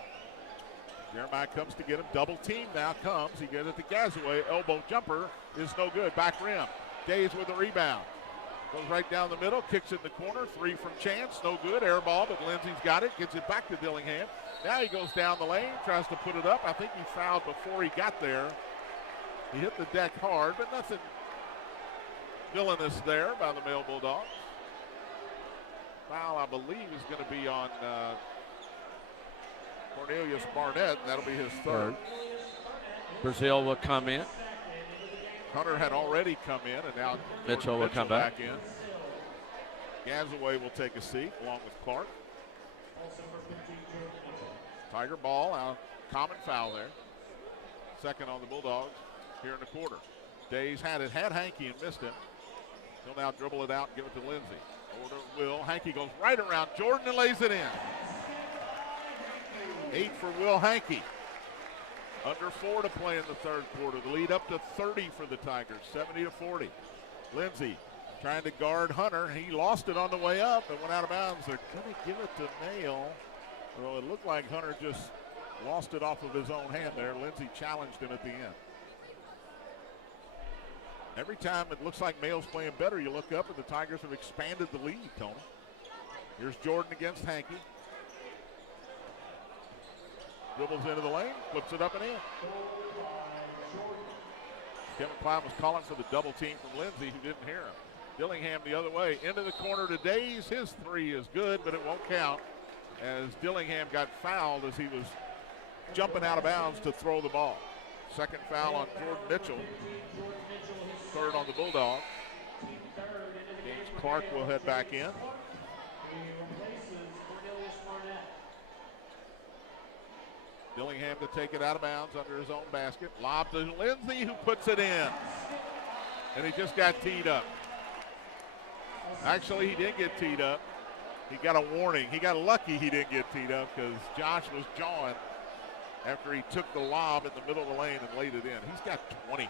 Jeremiah comes to get him. Double team now comes. He gets it to Gazaway. Elbow jumper is no good. Back rim. Days with the rebound. Goes right down the middle, kicks it in the corner. 3 from Chance, no good. Air ball, but Lindsay's got it. Gets it back to Dillingham. Now he goes down the lane, tries to put it up. I think he fouled before he got there. He hit the deck hard, but nothing villainous there by the male Bulldogs. Foul, I believe, is going to be on Cornelius Barnett. That'll be his third. Brazil will come in. Hunter had already come in, and now Mitchell will come back in. Gazaway will take a seat along with Clark. Tiger ball out. Common foul there. Second on the Bulldogs here in the quarter. Days had it, had Hankey and missed him. He'll now dribble it out and give it to Lindsay. Over to Will. Hankey goes right around Jordan and lays it in. 8 for Will Hankey. Under 4 to play in the third quarter. The lead up to 30 for the Tigers, 70-40. Lindsay trying to guard Hunter. He lost it on the way up and went out of bounds. They're going to give it to Nail. Well, it looked like Hunter just lost it off of his own hand there. Lindsay challenged him at the end. Every time it looks like Mayo's playing better, you look up and the Tigers have expanded the lead, Tony. Here's Jordan against Hankey. Dribbles into the lane, flips it up and in. Kevin Klein was calling for the double team from Lindsay, who didn't hear him. Dillingham the other way, into the corner to Days. His 3 is good, but it won't count as Dillingham got fouled as he was jumping out of bounds to throw the ball. Second foul on Jordan Mitchell. Third on the Bulldogs. James Clark will head back in. Dillingham to take it out of bounds under his own basket. Lob to Lindsay, who puts it in. And he just got teed up. Actually, he didn't get teed up. He got a warning. He got lucky he didn't get teed up because Josh was jawing after he took the lob in the middle of the lane and laid it in. He's got 20.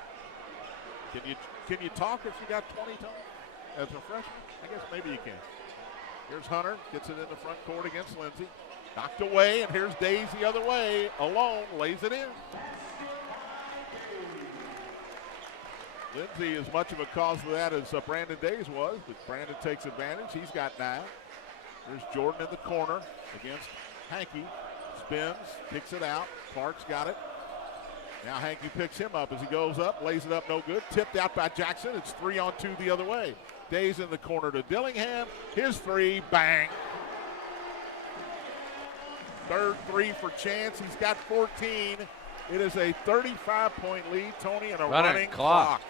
Can you talk if you got 20, Tom, as a freshman? I guess maybe you can. Here's Hunter, gets it in the front court against Lindsay. Knocked away, and here's Days the other way, alone, lays it in. Lindsay as much of a cause for that as Brandon Days was, but Brandon takes advantage. He's got 9. There's Jordan in the corner against Hankey. Spins, kicks it out. Clark's got it. Now Hankey picks him up as he goes up, lays it up, no good. Tipped out by Jackson. It's 3-on-2 the other way. Days in the corner to Dillingham. His 3, bang. Third 3 for Chance. He's got 14. It is a 35-point lead, Tony, and a running clock.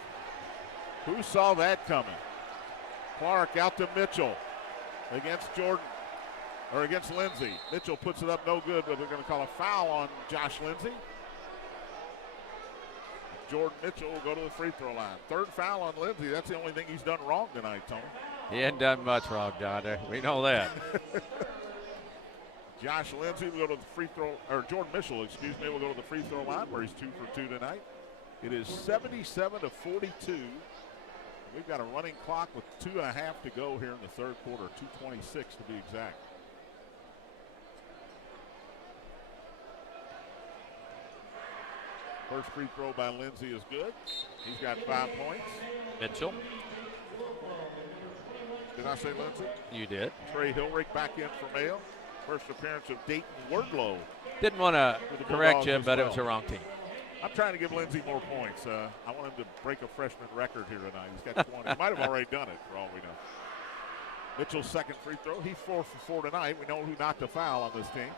Who saw that coming? Clark out to Mitchell against Jordan, or against Lindsay. Mitchell puts it up, no good, but they're going to call a foul on Josh Lindsay. Jordan Mitchell will go to the free throw line. Third foul on Lindsay. That's the only thing he's done wrong tonight, Tony. He hadn't done much wrong, John. We know that. Josh Lindsay will go to the free throw, or Jordan Mitchell, excuse me, will go to the free throw line where he's 2 for 2 tonight. It is 77-42. We've got a running clock with 2.5 to go here in the third quarter, 2:26 to be exact. First free throw by Lindsay is good. He's got 5 points. Mitchell. Did I say Lindsay? You did. Trey Hilrich back in for Mayo. First appearance of Dayton Wardlow. Didn't want to correct you, but it was the wrong team. I'm trying to give Lindsay more points. I want him to break a freshman record here tonight. He's got 20. He might have already done it for all we know. Mitchell's second free throw. He's 4 for 4 tonight. We know who not to foul on this team.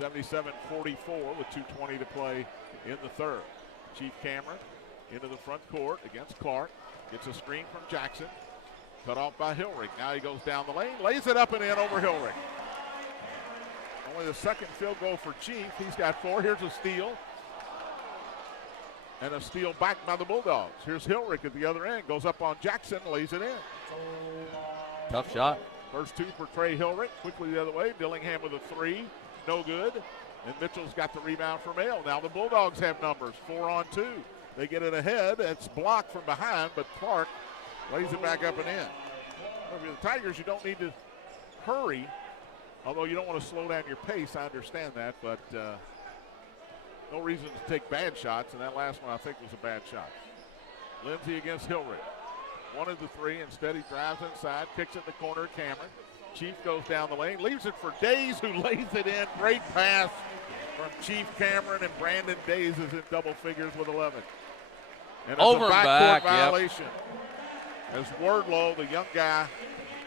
77-44 with 2:20 to play in the third. Chief Cameron into the front court against Clark. Gets a screen from Jackson. Cut off by Hilrich. Now he goes down the lane, lays it up and in over Hilrich. Only the second field goal for Chief. He's got 4. Here's a steal. And a steal back by the Bulldogs. Here's Hilrich at the other end. Goes up on Jackson, lays it in. Tough shot. First 2 for Trey Hilrich. Quickly the other way. Dillingham with a 3. No good. And Mitchell's got the rebound for Mail. Now the Bulldogs have numbers. 4 on 2. They get it ahead. It's blocked from behind, but Clark lays it back up and in. Well, if you're the Tigers, you don't need to hurry. Although you don't want to slow down your pace. I understand that, but no reason to take bad shots. And that last one, I think, was a bad shot. Lindsey against Hilrich. 1 of the 3. Instead, he drives inside, kicks it in the corner. Cameron. Chief goes down the lane, leaves it for Days, who lays it in. Great pass from Chief Cameron, and Brandon Days is in double figures with 11. And it's Over a and backcourt back, violation. As Wardlow, the young guy,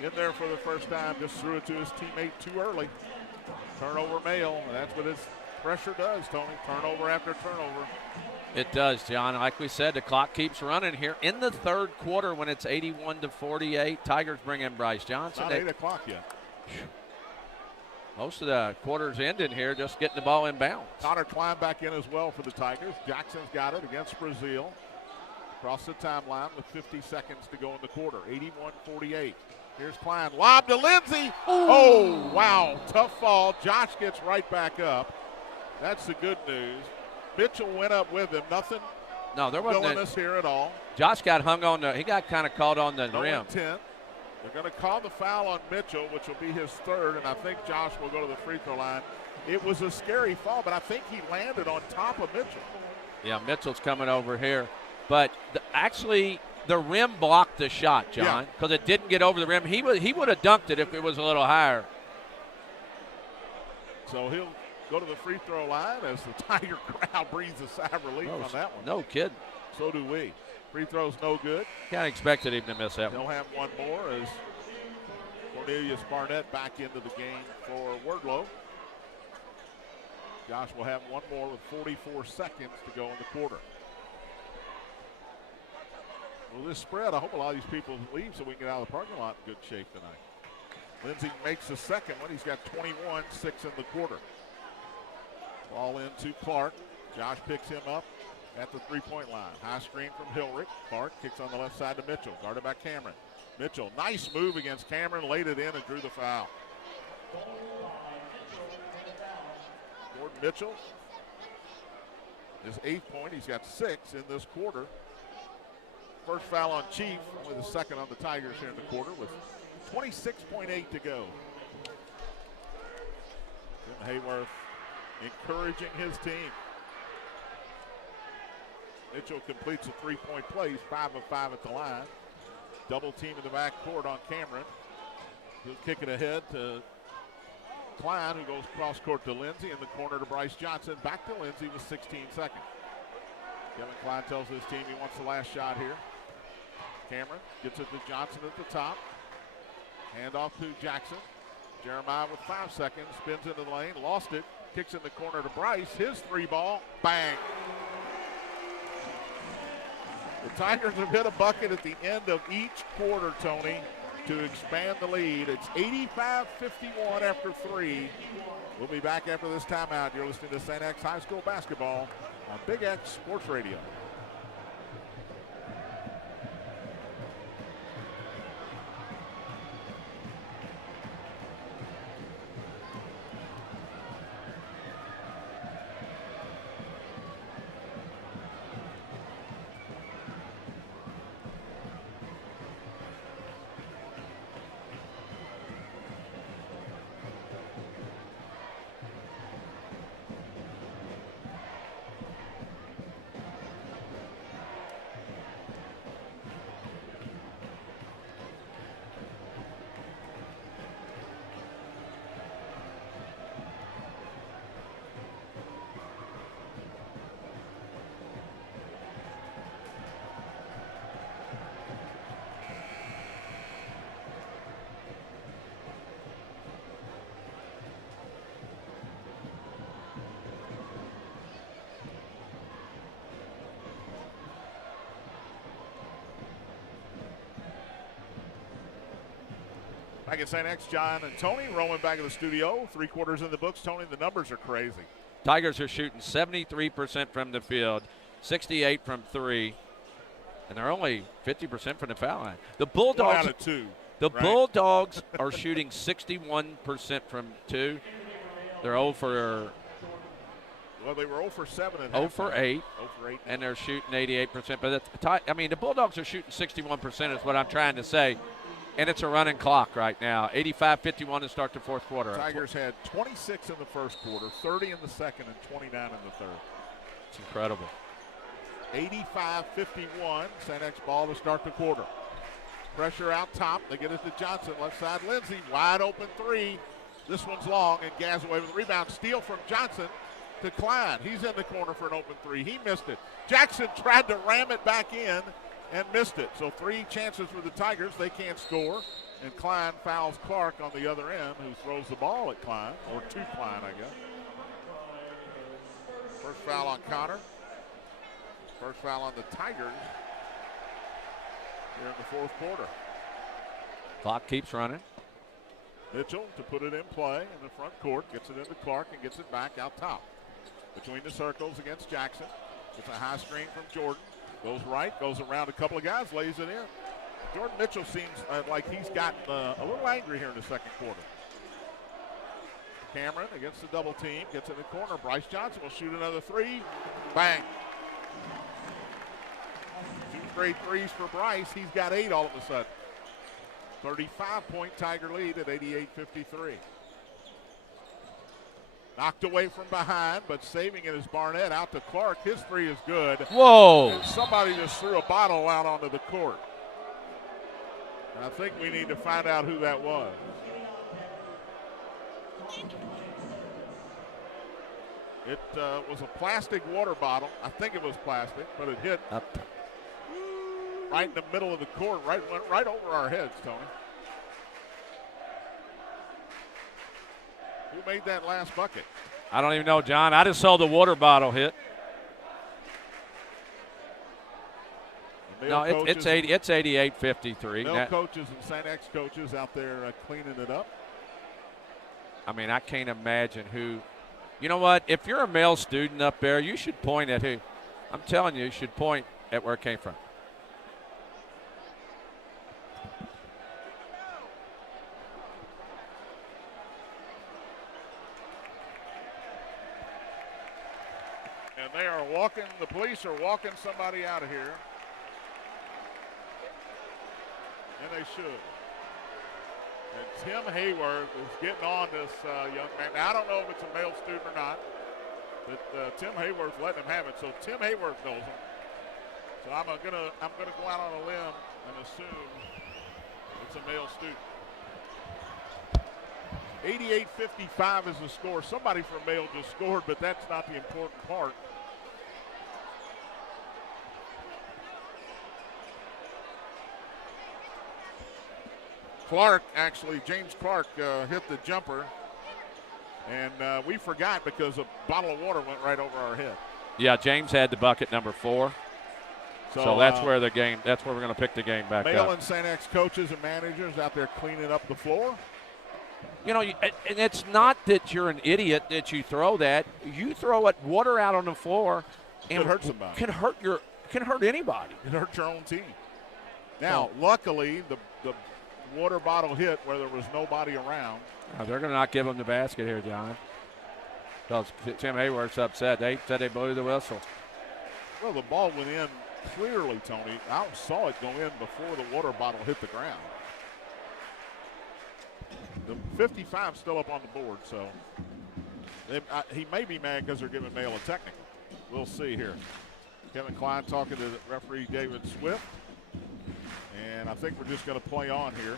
in there for the first time, just threw it to his teammate too early. Turnover Mail, and that's what his pressure does, Tony. Turnover after turnover. It does, John. Like we said, the clock keeps running here. In the third quarter, when it's 81-48, Tigers bring in Bryce Johnson. Not 8 o'clock yet. Most of the quarters ending here, just getting the ball in bounds. Connor Klein back in as well for the Tigers. Jackson's got it against Brazil. Across the timeline with 50 seconds to go in the quarter. 81-48. Here's Klein. Lob to Lindsey. Oh, wow. Tough fall. Josh gets right back up. That's the good news. Mitchell went up with him. Nothing villainous here at all. Josh got hung on he got kind of caught on the no rim. Intent. They're going to call the foul on Mitchell, which will be his 3rd, and I think Josh will go to the free throw line. It was a scary fall, but I think he landed on top of Mitchell. Yeah, Mitchell's coming over here. But actually, the rim blocked the shot, John, because it didn't get over the rim. He would have dunked it if it was a little higher. So he'll go to the free throw line as the Tiger crowd breathes a sigh of relief on that one. No kidding. So do we. Free throw's no good. Kind of expected him to miss that one. They'll have one more as Cornelius Barnett back into the game for Wardlow. Josh will have one more with 44 seconds to go in the quarter. Well, this spread, I hope a lot of these people leave so we can get out of the parking lot in good shape tonight. Lindsey makes the second one. He's got 21, 6 in the quarter. Ball in to Clark. Josh picks him up at the three-point line. High screen from Hilrich. Clark kicks on the left side to Mitchell. Guarded by Cameron. Mitchell, nice move against Cameron. Laid it in and drew the foul. Jordan Mitchell, his 8th point. He's got 6 in this quarter. First foul on Chief, only the second on the Tigers here in the quarter with 26.8 to go. Tim Hayworth encouraging his team. Mitchell completes a 3-point play. He's 5 of 5 at the line. Double team in the backcourt on Cameron. He'll kick it ahead to Klein, who goes cross court to Lindsey. In the corner to Bryce Johnson. Back to Lindsey with 16 seconds. Kevin Klein tells his team he wants the last shot here. Cameron gets it to Johnson at the top. Hand off to Jackson. Jeremiah with 5 seconds. Spins into the lane. Lost it. Kicks in the corner to Bryce. His 3-ball. Bang. The Tigers have hit a bucket at the end of each quarter, Tony, to expand the lead. It's 85-51 after 3. We'll be back after this timeout. You're listening to St. X High School basketball on Big X Sports Radio. Back at St. X, John and Tony rolling back in the studio. 3 quarters in the books. Tony, the numbers are crazy. Tigers are shooting 73% from the field, 68 from 3, and they're only 50% from the foul line. The Bulldogs, 1 out of 2. the right? Bulldogs are shooting 61% from 2. They're 0 for Well, they were 0 for 7 at 0 for 8, 0 for 8. and they're shooting 88%. But the Bulldogs are shooting 61% is what I'm trying to say, and it's a running clock right now. 85-51 to start the fourth quarter. Tigers had 26 in the first quarter, 30 in the second, and 29 in the third. It's incredible. 85-51, St. X ball to start the quarter. Pressure out top. They get it to Johnson. Left side, Lindsay. Wide open 3. This one's long, and Gaz away with the rebound. Steal from Johnson to Klein. He's in the corner for an open 3. He missed it. Jackson tried to ram it back in and missed it. So 3 chances for the Tigers. They can't score. And Klein fouls Clark on the other end, who throws the ball at Klein, or to Klein, I guess. First foul on Connor. First foul on the Tigers here in the fourth quarter. Clock keeps running. Mitchell to put it in play in the front court, gets it into Clark and gets it back out top. Between the circles against Jackson. It's a high screen from Jordan. Goes right, goes around a couple of guys, lays it in. Jordan Mitchell seems like he's gotten a little angry here in the second quarter. Cameron against the double team, gets in the corner. Bryce Johnson will shoot another 3. Bang. 2 straight 3s for Bryce. He's got 8 all of a sudden. 35-point Tiger lead at 88-53. Knocked away from behind, but saving it is Barnett. Out to Clark. His 3 is good. Whoa. And somebody just threw a bottle out onto the court. And I think we need to find out who that was. It was a plastic water bottle. I think it was plastic, but it hit Up. right in the middle of the court, went right over our heads, Tony. Who made that last bucket? I don't even know, John. I just saw the water bottle hit. No, it's 88-53. Male coaches and St. X coaches out there cleaning it up. I mean, I can't imagine who. You know what? If you're a male student up there, you should point at who. I'm telling you, you should point at where it came from. And they are walking, the police are walking somebody out of here. And they should. And Tim Hayworth is getting on this young man. Now, I don't know if it's a male student or not, but Tim Hayworth's letting him have it. So Tim Hayworth knows him. So I'm gonna go out on a limb and assume it's a male student. 88-55 is the score. Somebody from male just scored, but that's not the important part. Clark, actually, James Clark hit the jumper, and we forgot because a bottle of water went right over our head. Yeah, James had the bucket number 4. So that's where the game. That's where we're going to pick the game back Male up. and St. X coaches and managers out there cleaning up the floor. You know, and it's not that you're an idiot that you throw that. You throw it water out on the floor, and Could hurt somebody. Can hurt anybody. It hurt your own team. Now, luckily, the water bottle hit where there was nobody around. They're going to not give him the basket here, John. Because Tim Hayworth's upset. They said they blew the whistle. Well, the ball went in clearly, Tony. I saw it go in before the water bottle hit the ground. The 55 still up on the board, so he may be mad because they're giving Male a technical. We'll see here. Kevin Klein talking to referee David Swift. And I think we're just going to play on here.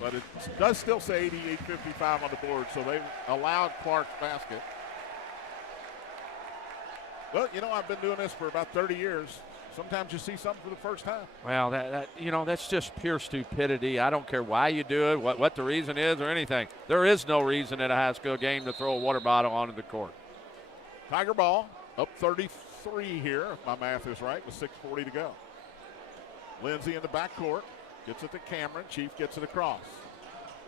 But it does still say 88-55 on the board, so they allowed Clark's basket. Well, you know, I've been doing this for about 30 years. Sometimes you see something for the first time. Well, that's just pure stupidity. I don't care why you do it, what the reason is or anything. There is no reason in a high school game to throw a water bottle onto the court. Tiger ball up 33 here, if my math is right, with 6:40 to go. Lindsay in the backcourt, gets it to Cameron. Chief gets it across.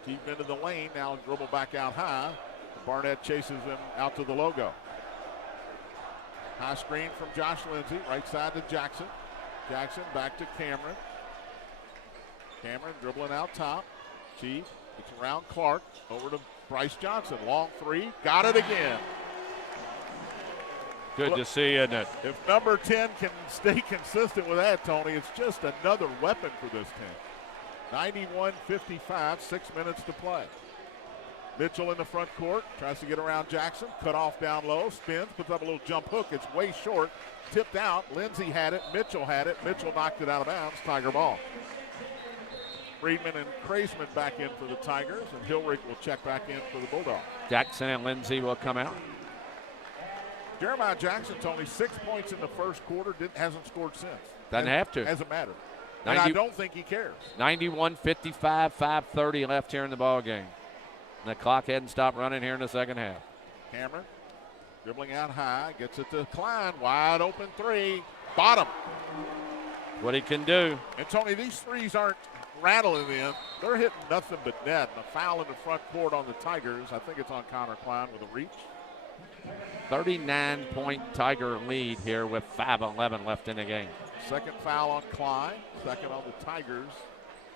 Deep into the lane, now dribble back out high. Barnett chases him out to the logo. High screen from Josh Lindsay, right side to Jackson. Jackson back to Cameron. Cameron dribbling out top. Chief, it's around Clark, over to Bryce Johnson. Long three, got it again. Good to see, isn't it? If number 10 can stay consistent with that, Tony, it's just another weapon for this team. 91-55, 6 minutes to play. Mitchell in the front court, tries to get around Jackson, cut off down low, spins, puts up a little jump hook. It's way short, tipped out. Lindsay had it, Mitchell had it. Mitchell knocked it out of bounds, Tiger ball. Friedman and Kraisman back in for the Tigers, and Hilrich will check back in for the Bulldogs. Jackson and Lindsay will come out. Jeremiah Jackson's only 6 points in the first quarter, hasn't scored since. Doesn't have to. Hasn't mattered. And I don't think he cares. 91-55, 5:30 left here in the ball game. And the clock hadn't stopped running here in the second half. Cameron dribbling out high, gets it to Klein, wide open three, bottom. What he can do. And Tony, these threes aren't rattling in. They're hitting nothing but net. And a foul in the front court on the Tigers. I think it's on Connor Klein with a reach. 39-point Tiger lead here with 5:11 left in the game. Second foul on Klein, second on the Tigers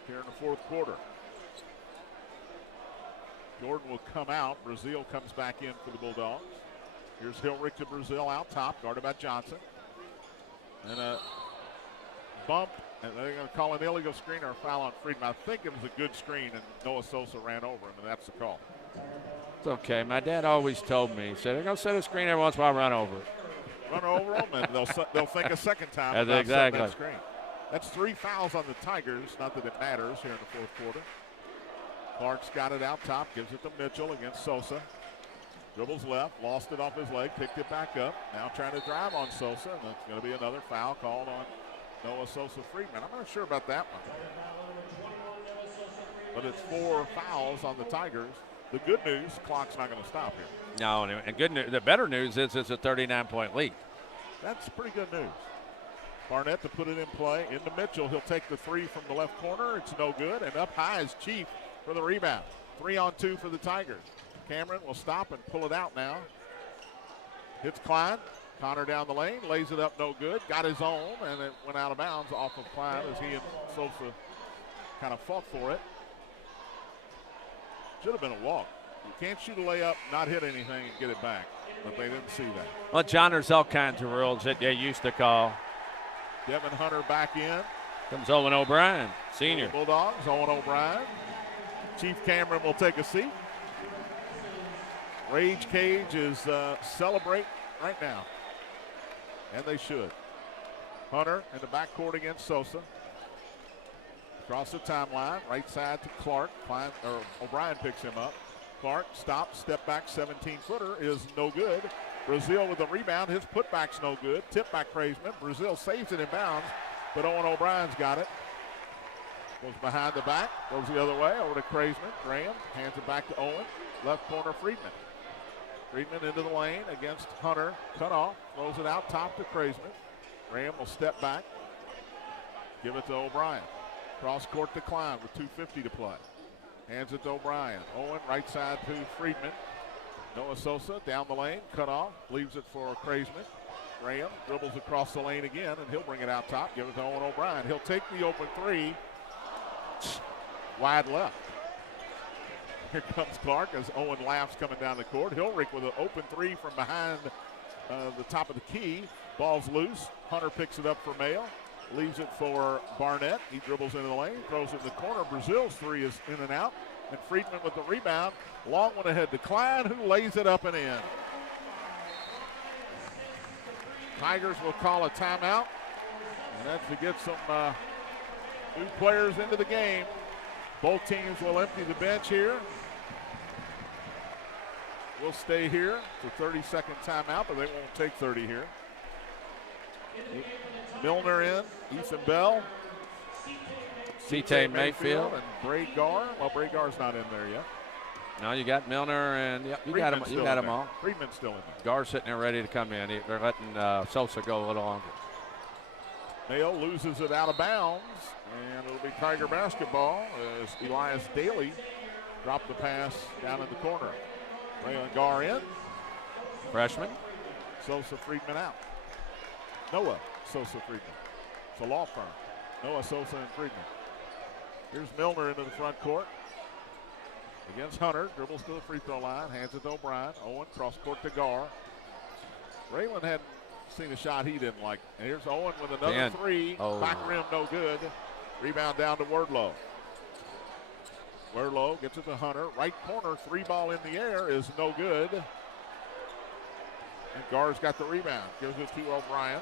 here in the fourth quarter. Jordan will come out. Brazil comes back in for the Bulldogs. Here's Hilrich to Brazil out top, guarded by Johnson. And a bump, and they're going to call an illegal screen or a foul on Friedman. I think it was a good screen, and Noah Sosa ran over him, and that's the call. It's okay. My dad always told me, he said, they're going to set a screen every once in a while, run over it. Run over them, and they'll think a second time That's about exactly. setting that screen. That's 3 fouls on the Tigers. Not that it matters here in the fourth quarter. Clark's got it out top, gives it to Mitchell against Sosa. Dribbles left, lost it off his leg, picked it back up. Now trying to drive on Sosa, and that's going to be another foul called on Noah Sosa Friedman. I'm not sure about that one. But it's 4 fouls on the Tigers. The good news, clock's not going to stop here. No, and good news. The better news is it's a 39-point lead. That's pretty good news. Barnett to put it in play into Mitchell. He'll take the three from the left corner. It's no good. And up high is Chief for the rebound. 3-on-2 for the Tigers. Cameron will stop and pull it out now. Hits Klein. Connor down the lane. Lays it up, no good. Got his own, and it went out of bounds off of Klein as he and Sosa kind of fought for it. Should have been a walk. You can't shoot a layup, not hit anything, and get it back. But they didn't see that. Well, John, there's all kinds of rules that they used to call. Devin Hunter back in. Comes Owen O'Brien, senior. Bulldogs, Owen O'Brien. Chief Cameron will take a seat. Rage Cage is celebrating right now. And they should. Hunter in the backcourt against Sosa. Across the timeline, right side to Clark. O'Brien picks him up. Clark stops, step back, 17-footer is no good. Brazil with the rebound. His putback's no good. Tip back Kraisman. Brazil saves it in bounds, but Owen O'Brien's got it. Goes behind the back, goes the other way, over to Kraisman. Graham hands it back to Owen. Left corner, Friedman. Friedman into the lane against Hunter. Cut off, throws it out top to Kraisman. Graham will step back, give it to O'Brien. Cross court to Klein with 2:50 to play. Hands it to O'Brien. Owen right side to Friedman. Noah Sosa down the lane, cut off, leaves it for Kraisman. Graham dribbles across the lane again, and he'll bring it out top, give it to Owen O'Brien. He'll take the open three, wide left. Here comes Clark as Owen laughs coming down the court. Hilrich with an open three from behind the top of the key. Ball's loose. Hunter picks it up for Mayo. Leaves it for Barnett. He dribbles into the lane, throws it in the corner. Brazil's three is in and out. And Friedman with the rebound. Long one ahead to Klein, who lays it up and in. Tigers will call a timeout. And that's to get some new players into the game. Both teams will empty the bench here. We'll stay here. It's a 30-second timeout, but they won't take 30 here. Milner in, Ethan Bell, C.T. Mayfield, and Bray Gar. Well, Bray Gar's not in there yet. No, you got Milner and you got them. You got them all. Friedman's still in there. Gar's sitting there ready to come in. They're letting Sosa go a little longer. Mayo loses it out of bounds, and it'll be Tiger basketball as Elias Daly Drop the pass down in the corner. Braylon Garr in. Freshman. Sosa Friedman out. Noah Sosa Friedman. It's a law firm. Noah Sosa and Friedman. Here's Milner into the front court. Against Hunter. Dribbles to the free throw line. Hands it to O'Brien. Owen cross court to Garr. Braylon hadn't seen a shot he didn't like. And here's Owen with another three. Back rim, no good. Rebound down to Wardlow. Wardlow gets it to Hunter. Right corner, 3-ball in the air is no good. And Garr's got the rebound. Gives it to O'Brien.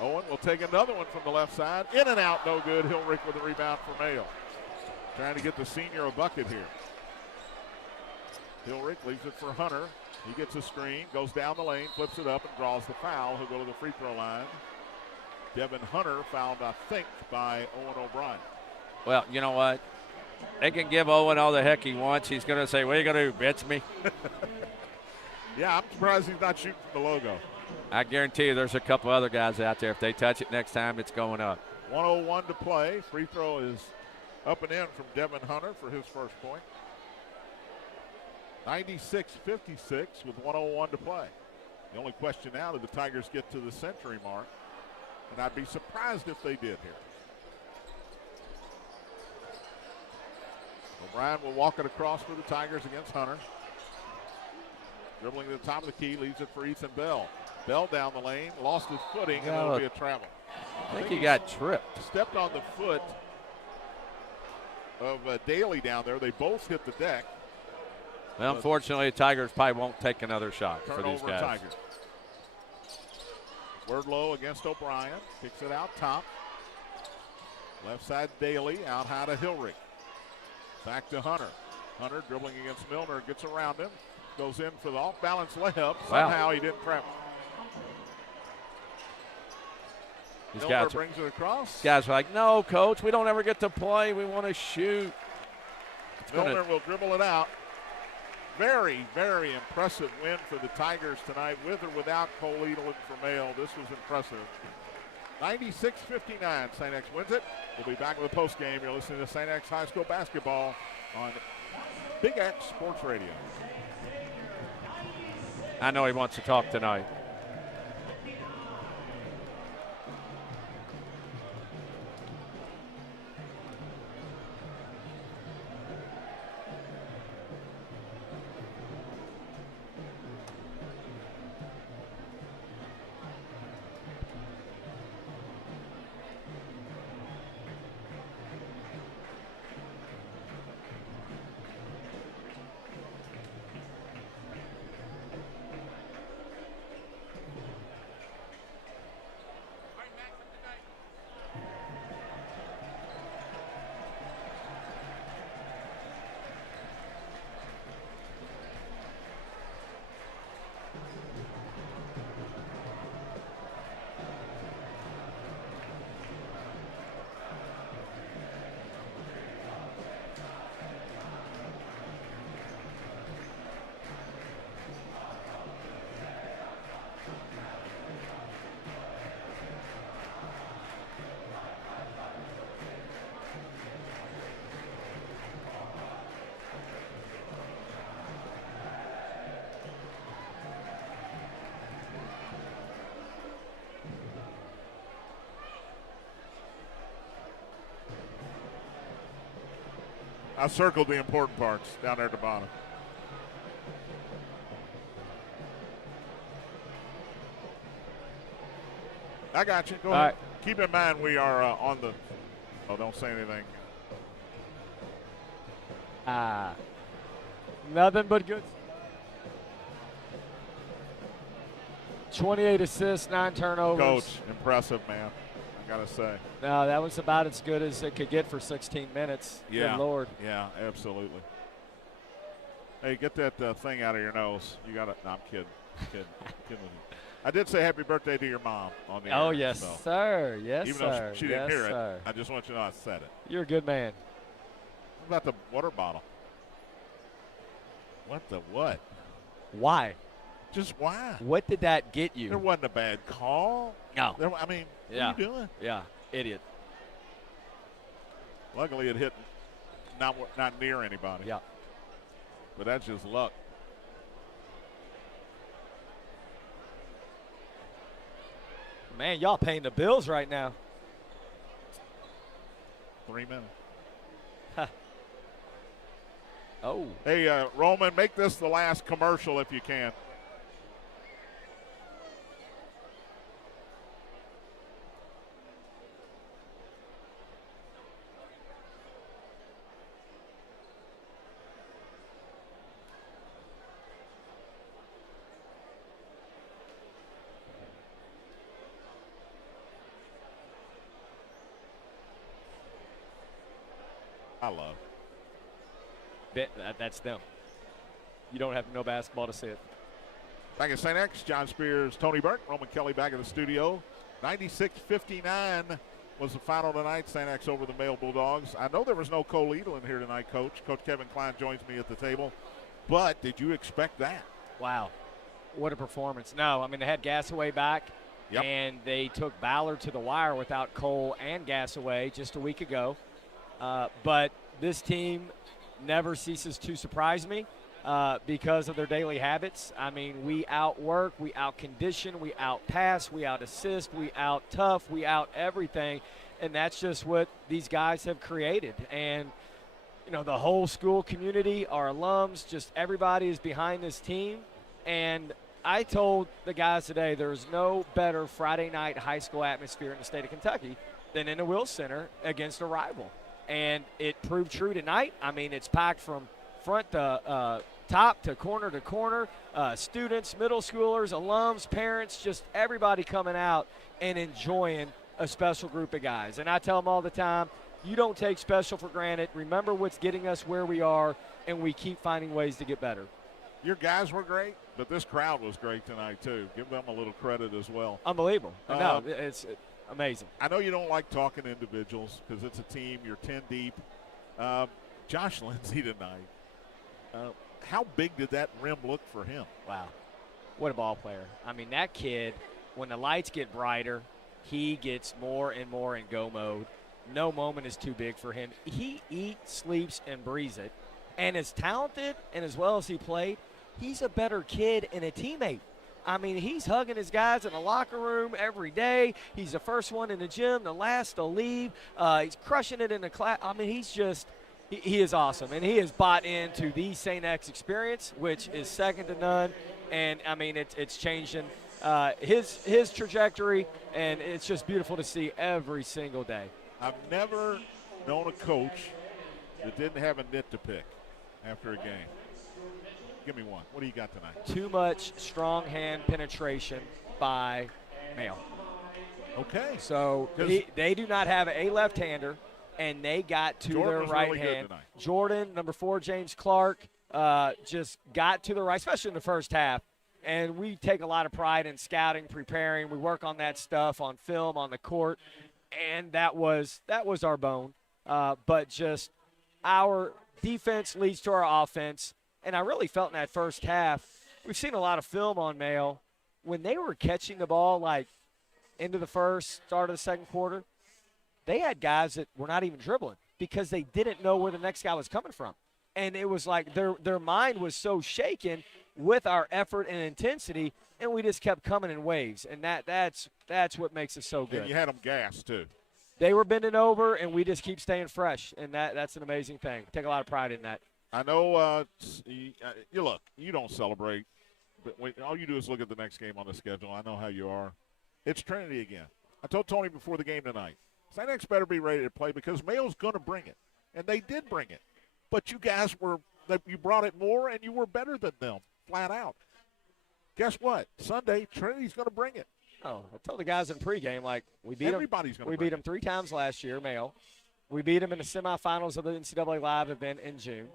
Owen will take another one from the left side. In and out, no good. Hilrich with the rebound for Mayo. Trying to get the senior a bucket here. Hilrich leaves it for Hunter. He gets a screen, goes down the lane, flips it up, and draws the foul. He'll go to the free throw line. Devin Hunter fouled, I think, by Owen O'Brien. Well, you know what? They can give Owen all the heck he wants. He's going to say, what are you going to do, bitch me? Yeah, I'm surprised he's not shooting from the logo. I guarantee you there's a couple other guys out there. If they touch it next time, it's going up. 1:01 to play. Free throw is up and in from Devin Hunter for his first point. 96-56 with 1:01 to play. The only question now, did the Tigers get to the century mark? And I'd be surprised if they did here. O'Brien will walk it across for the Tigers against Hunter. Dribbling to the top of the key, leaves it for Ethan Bell. Bell down the lane, lost his footing, and it'll be a travel. I think he got tripped. Stepped on the foot of Daly down there. They both hit the deck. Well, unfortunately, the Tigers probably won't take another shot for these Turnover guys. Tigers. Wardlow against O'Brien. Kicks it out top. Left side Daly, out high to Hilrich. Back to Hunter. Hunter dribbling against Milner, gets around him. Goes in for the off-balance layup. Somehow he didn't prep. Milner brings it across. Guys are like, no, coach, we don't ever get to play. We want to shoot. Milner will dribble it out. Very, very impressive win for the Tigers tonight, with or without Cole Edelin for Mayo. This was impressive. 96-59, St. X wins it. We'll be back with a post game. You're listening to St. X High School basketball on Big X Sports Radio. I know he wants to talk tonight. I circled the important parts down there at the bottom. I got you. Go ahead. Right. Keep in mind we are on the. Oh, don't say anything. Nothing but good. 28 assists, 9 turnovers. Coach, impressive, man. I gotta say. No, that was about as good as it could get for 16 minutes. Yeah. Good Lord. Yeah, absolutely. Hey, get that thing out of your nose. You got it. No, I'm kidding. Kidding with you. I did say happy birthday to your mom on the air. Oh, yes, so. sir. Yes, Even sir. though she didn't hear sir. it, I just want you to know I said it. You're a good man. What about the water bottle? What the what? Why? Just why? What did that get you? There wasn't a bad call. No. I mean, Yeah. what are you doing? Yeah, idiot. Luckily, it hit not near anybody. Yeah. but that's just luck. Man, y'all paying the bills right now. 3 minutes. Oh. Hey, Roman, make this the last commercial if you can. I love. That's them. You don't have to know basketball to see it. Back at St. X, John Spears, Tony Burke, Roman Kelly back in the studio. 96-59 was the final tonight. St. X over the Male Bulldogs. I know there was no Cole Edelin here tonight, Coach. Coach Kevin Klein joins me at the table. But did you expect that? Wow. What a performance. No, I mean, they had Gasaway back, and they took Ballard to the wire without Cole and Gasaway just a week ago. But this team never ceases to surprise me because of their daily habits. I mean, we outwork, we outcondition, we outpass, we out-assist, we out-tough, we out-everything. And that's just what these guys have created. And, you know, the whole school community, our alums, just everybody is behind this team. And I told the guys today there's no better Friday night high school atmosphere in the state of Kentucky than in the Will Center against a rival. And it proved true tonight. I mean, it's packed from front to top to corner, students, middle schoolers, alums, parents, just everybody coming out and enjoying a special group of guys. And I tell them all the time, you don't take special for granted. Remember what's getting us where we are, and we keep finding ways to get better. Your guys were great, but this crowd was great tonight, too. Give them a little credit as well. Unbelievable. No, it's amazing. I know you don't like talking individuals because it's a team. You're 10 deep. Josh Lindsay tonight. How big did that rim look for him? Wow. What a ball player. I mean, that kid, when the lights get brighter, he gets more and more in go mode. No moment is too big for him. He eats, sleeps, and breathes it. And as talented and as well as he played, he's a better kid and a teammate. I mean, he's hugging his guys in the locker room every day. He's the first one in the gym, the last to leave. He's crushing it in the class. I mean, he's just – he is awesome. And he has bought into the St. X experience, which is second to none. And, I mean, it's changing his trajectory, and it's just beautiful to see every single day. I've never known a coach that didn't have a nit to pick after a game. Give me one. What do you got tonight? Too much strong hand penetration by Male. Okay. So they do not have a left-hander, and they got to Jordan their was right really hand. good tonight. Jordan, number 4, James Clark, just got to the right, especially in the first half. And we take a lot of pride in scouting, preparing. We work on that stuff on film, on the court, and that was our bone. But just our defense leads to our offense. And I really felt in that first half, we've seen a lot of film on Male. When they were catching the ball, like, into the first, start of the second quarter, they had guys that were not even dribbling because they didn't know where the next guy was coming from. And it was like their mind was so shaken with our effort and intensity, and we just kept coming in waves. And that's what makes us so good. And you had them gassed, too. They were bending over, and we just keep staying fresh, and that's an amazing thing. Take a lot of pride in that. I know you look, you don't celebrate, but all you do is look at the next game on the schedule. I know how you are. It's Trinity again. I told Tony before the game tonight, St. X better be ready to play because Male's going to bring it. And they did bring it. But you guys you brought it more and you were better than them, flat out. Guess what? Sunday, Trinity's going to bring it. Oh, I told the guys in pregame, like, we beat them 3 times last year, Male. We beat them in the semifinals of the NCAA Live event in June.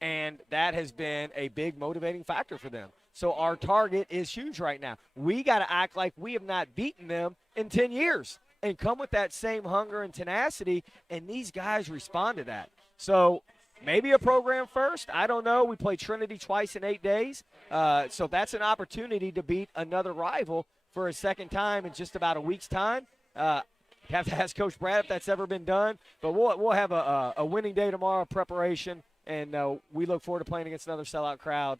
And that has been a big motivating factor for them. So our target is huge right now. We got to act like we have not beaten them in 10 years and come with that same hunger and tenacity, and these guys respond to that. So maybe a program first. I don't know. We play Trinity twice in 8 days. So that's an opportunity to beat another rival for a second time in just about a week's time. You have to ask Coach Brad if that's ever been done. But we'll have a winning day tomorrow, preparation, And we look forward to playing against another sellout crowd.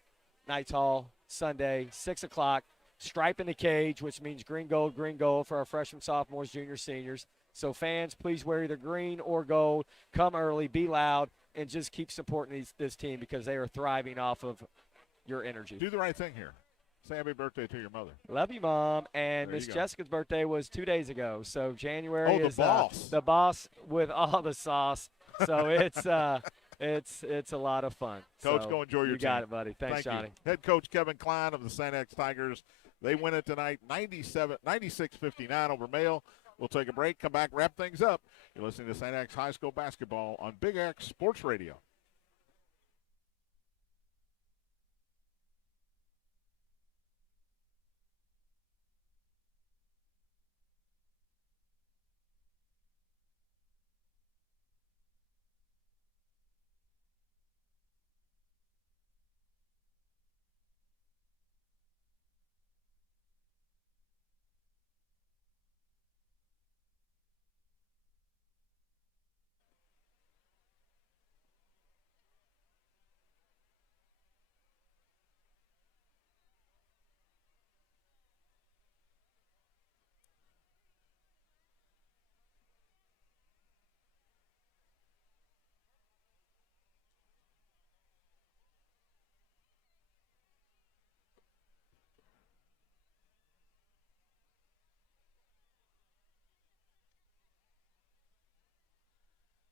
Knights Hall, Sunday, 6 o'clock. Stripe in the cage, which means green, gold for our freshmen, sophomores, juniors, seniors. So fans, please wear either green or gold. Come early, be loud, and just keep supporting this team because they are thriving off of your energy. Do the right thing here. Say happy birthday to your mother. Love you, Mom. And Miss Jessica's birthday was 2 days ago. So January the is boss. The boss with all the sauce. So it's a lot of fun. Coach, so go enjoy your You team. got it, buddy. Thanks, Thank you. Johnny. Head coach Kevin Klein of the St. X Tigers. They win it tonight, 96-59 over Male. We'll take a break, come back, wrap things up. You're listening to St. X High School basketball on Big X Sports Radio.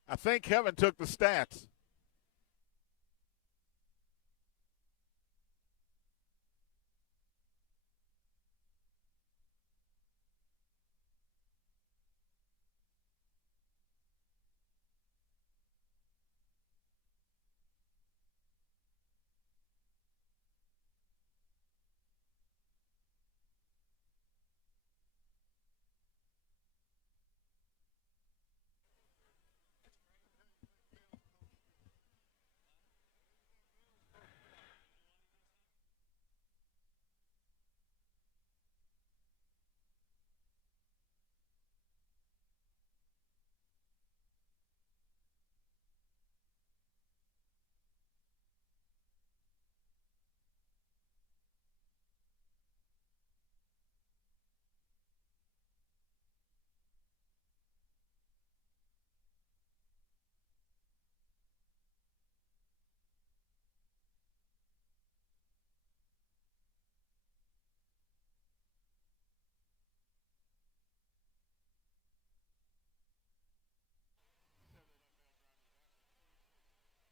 I think Kevin took the stats.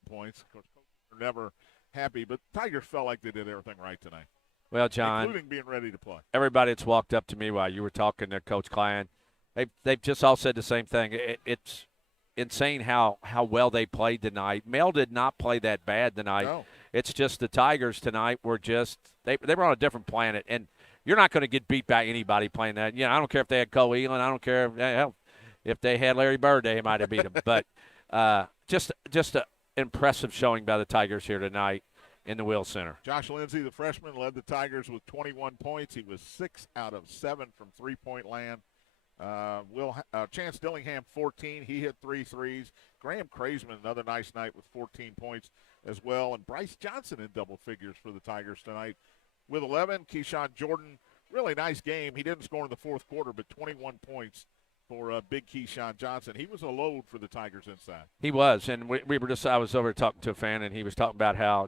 Points. Of course, they're never happy, but Tigers felt like they did everything right tonight. Well, John, including being ready to play. Everybody that's walked up to me while you were talking to Coach Klein, they've just all said the same thing. It's insane how well they played tonight. Mel did not play that bad tonight. No. It's just the Tigers tonight were just they were on a different planet, and you're not going to get beat by anybody playing that. I don't care if they had Cole Elam. I don't care if they had Larry Bird, they might have beat them. But just an impressive showing by the Tigers here tonight in the Will Center. Josh Lindsay, the freshman, led the Tigers with 21 points. He was 6 out of 7 from three-point land. Chance Dillingham, 14. He hit 3 threes. Graham Craisman, another nice night with 14 points as well. And Bryce Johnson in double figures for the Tigers tonight with 11. Keyshawn Jordan, really nice game. He didn't score in the fourth quarter, but 21 points for big Keyshawn Johnson. He was a load for the Tigers inside. He was, and I was over talking to a fan, and he was talking about how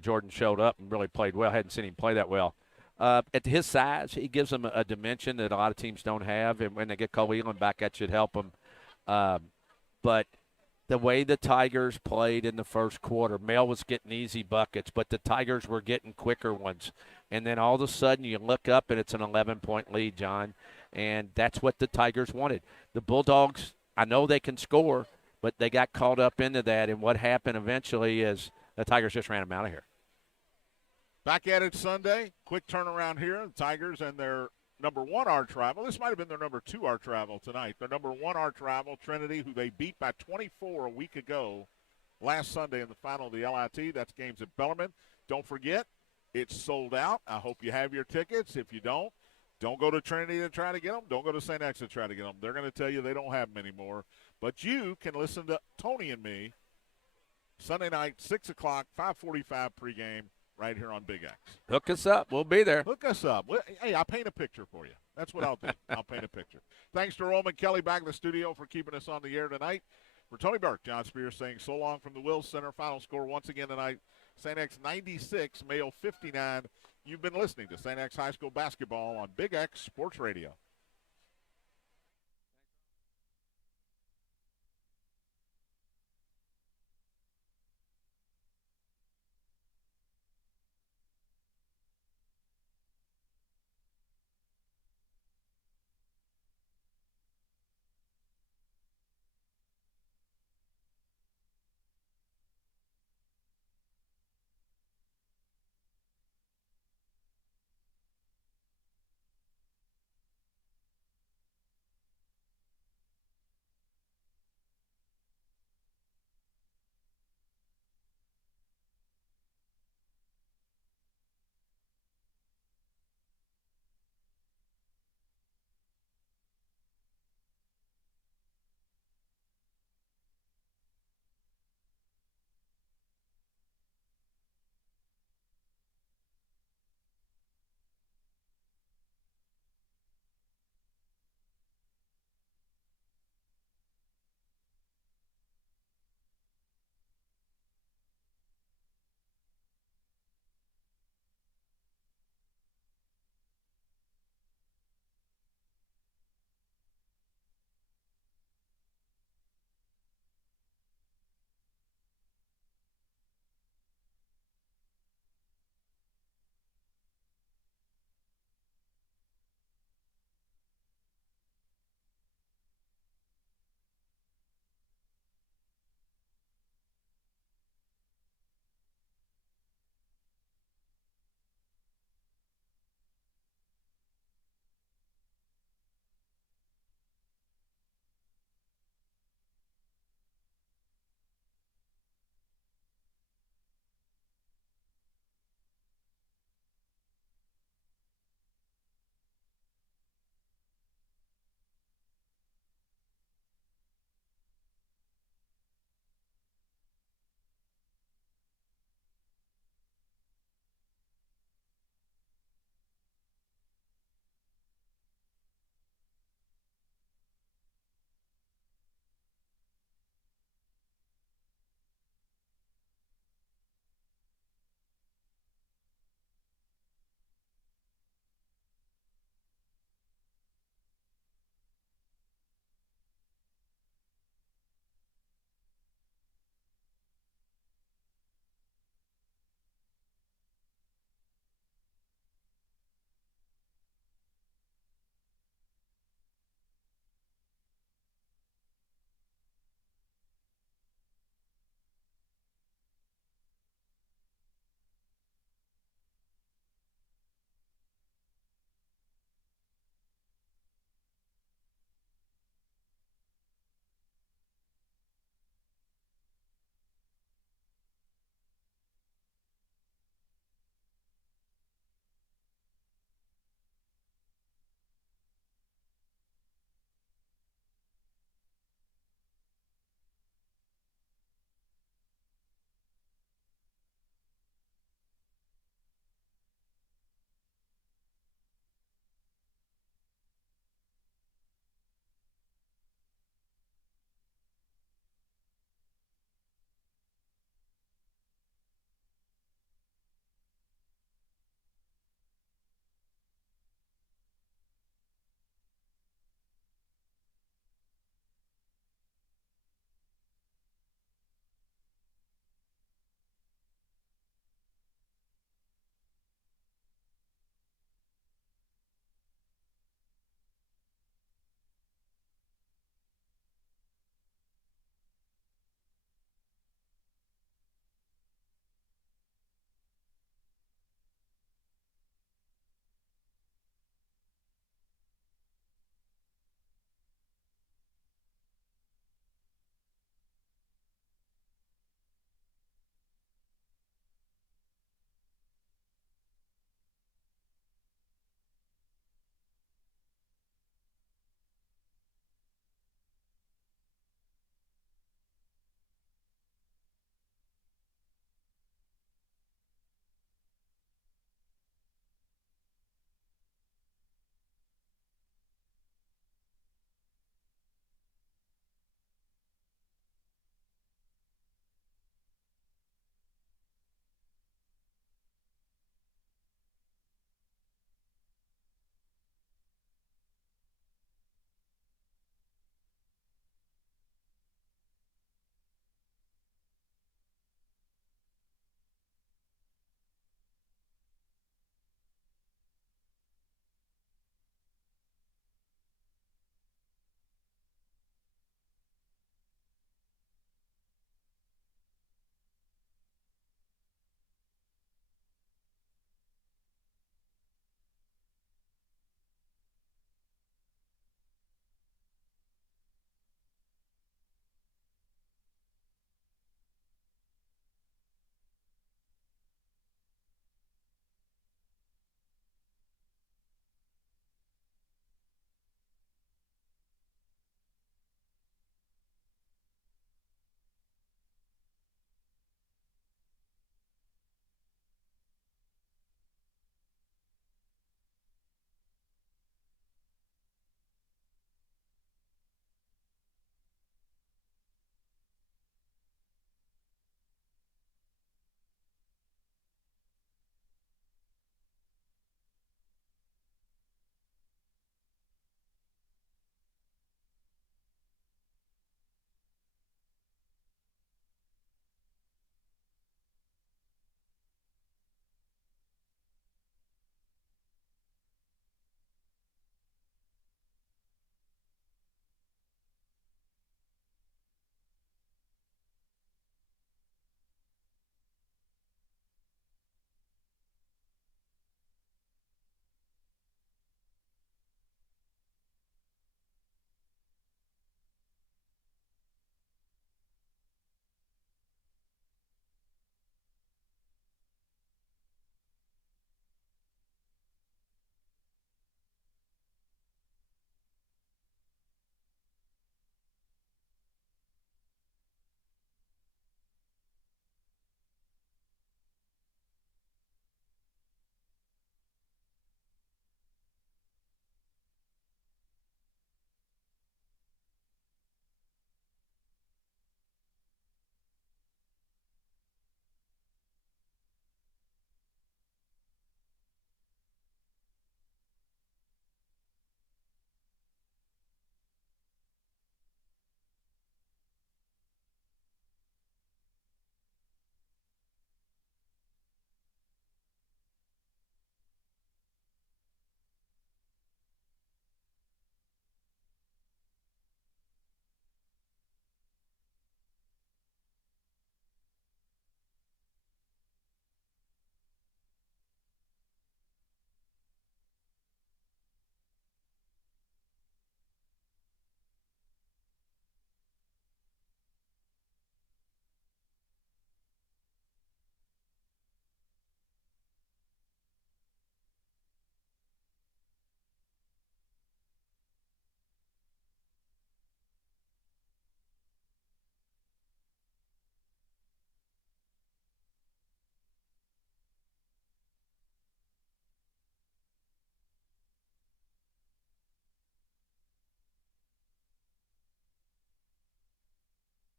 Jordan showed up and really played well. Hadn't seen him play that well. At his size, he gives them a dimension that a lot of teams don't have, and when they get Cole Elam back, that should help them. But the way the Tigers played in the first quarter, Mel was getting easy buckets, but the Tigers were getting quicker ones. And then all of a sudden you look up, and it's an 11-point lead, John, and that's what the Tigers wanted. The Bulldogs, I know they can score, but they got caught up into that, and what happened eventually is the Tigers just ran them out of here. Back at it Sunday. Quick turnaround here. The Tigers and their number 1 arch rival. This might have been their number 2 arch rival tonight. Their number 1 arch rival, Trinity, who they beat by 24 a week ago last Sunday in the final of the LIT. That's games at Bellarmine. Don't forget, it's sold out. I hope you have your tickets. If you don't go to Trinity to try to get them. Don't go to St. X to try to get them. They're going to tell you they don't have them anymore. But you can listen to Tony and me Sunday night, 6 o'clock, 5:45 pregame right here on Big X. Hook us up. We'll be there. Hook us up. Hey, I'll paint a picture for you. That's what I'll do. I'll paint a picture. Thanks to Roman Kelly back in the studio for keeping us on the air tonight. For Tony Burke, John Spears saying so long from the Wills Center. Final score once again tonight, St. X 96, Mayo 59. You've been listening to St. X High School basketball on Big X Sports Radio.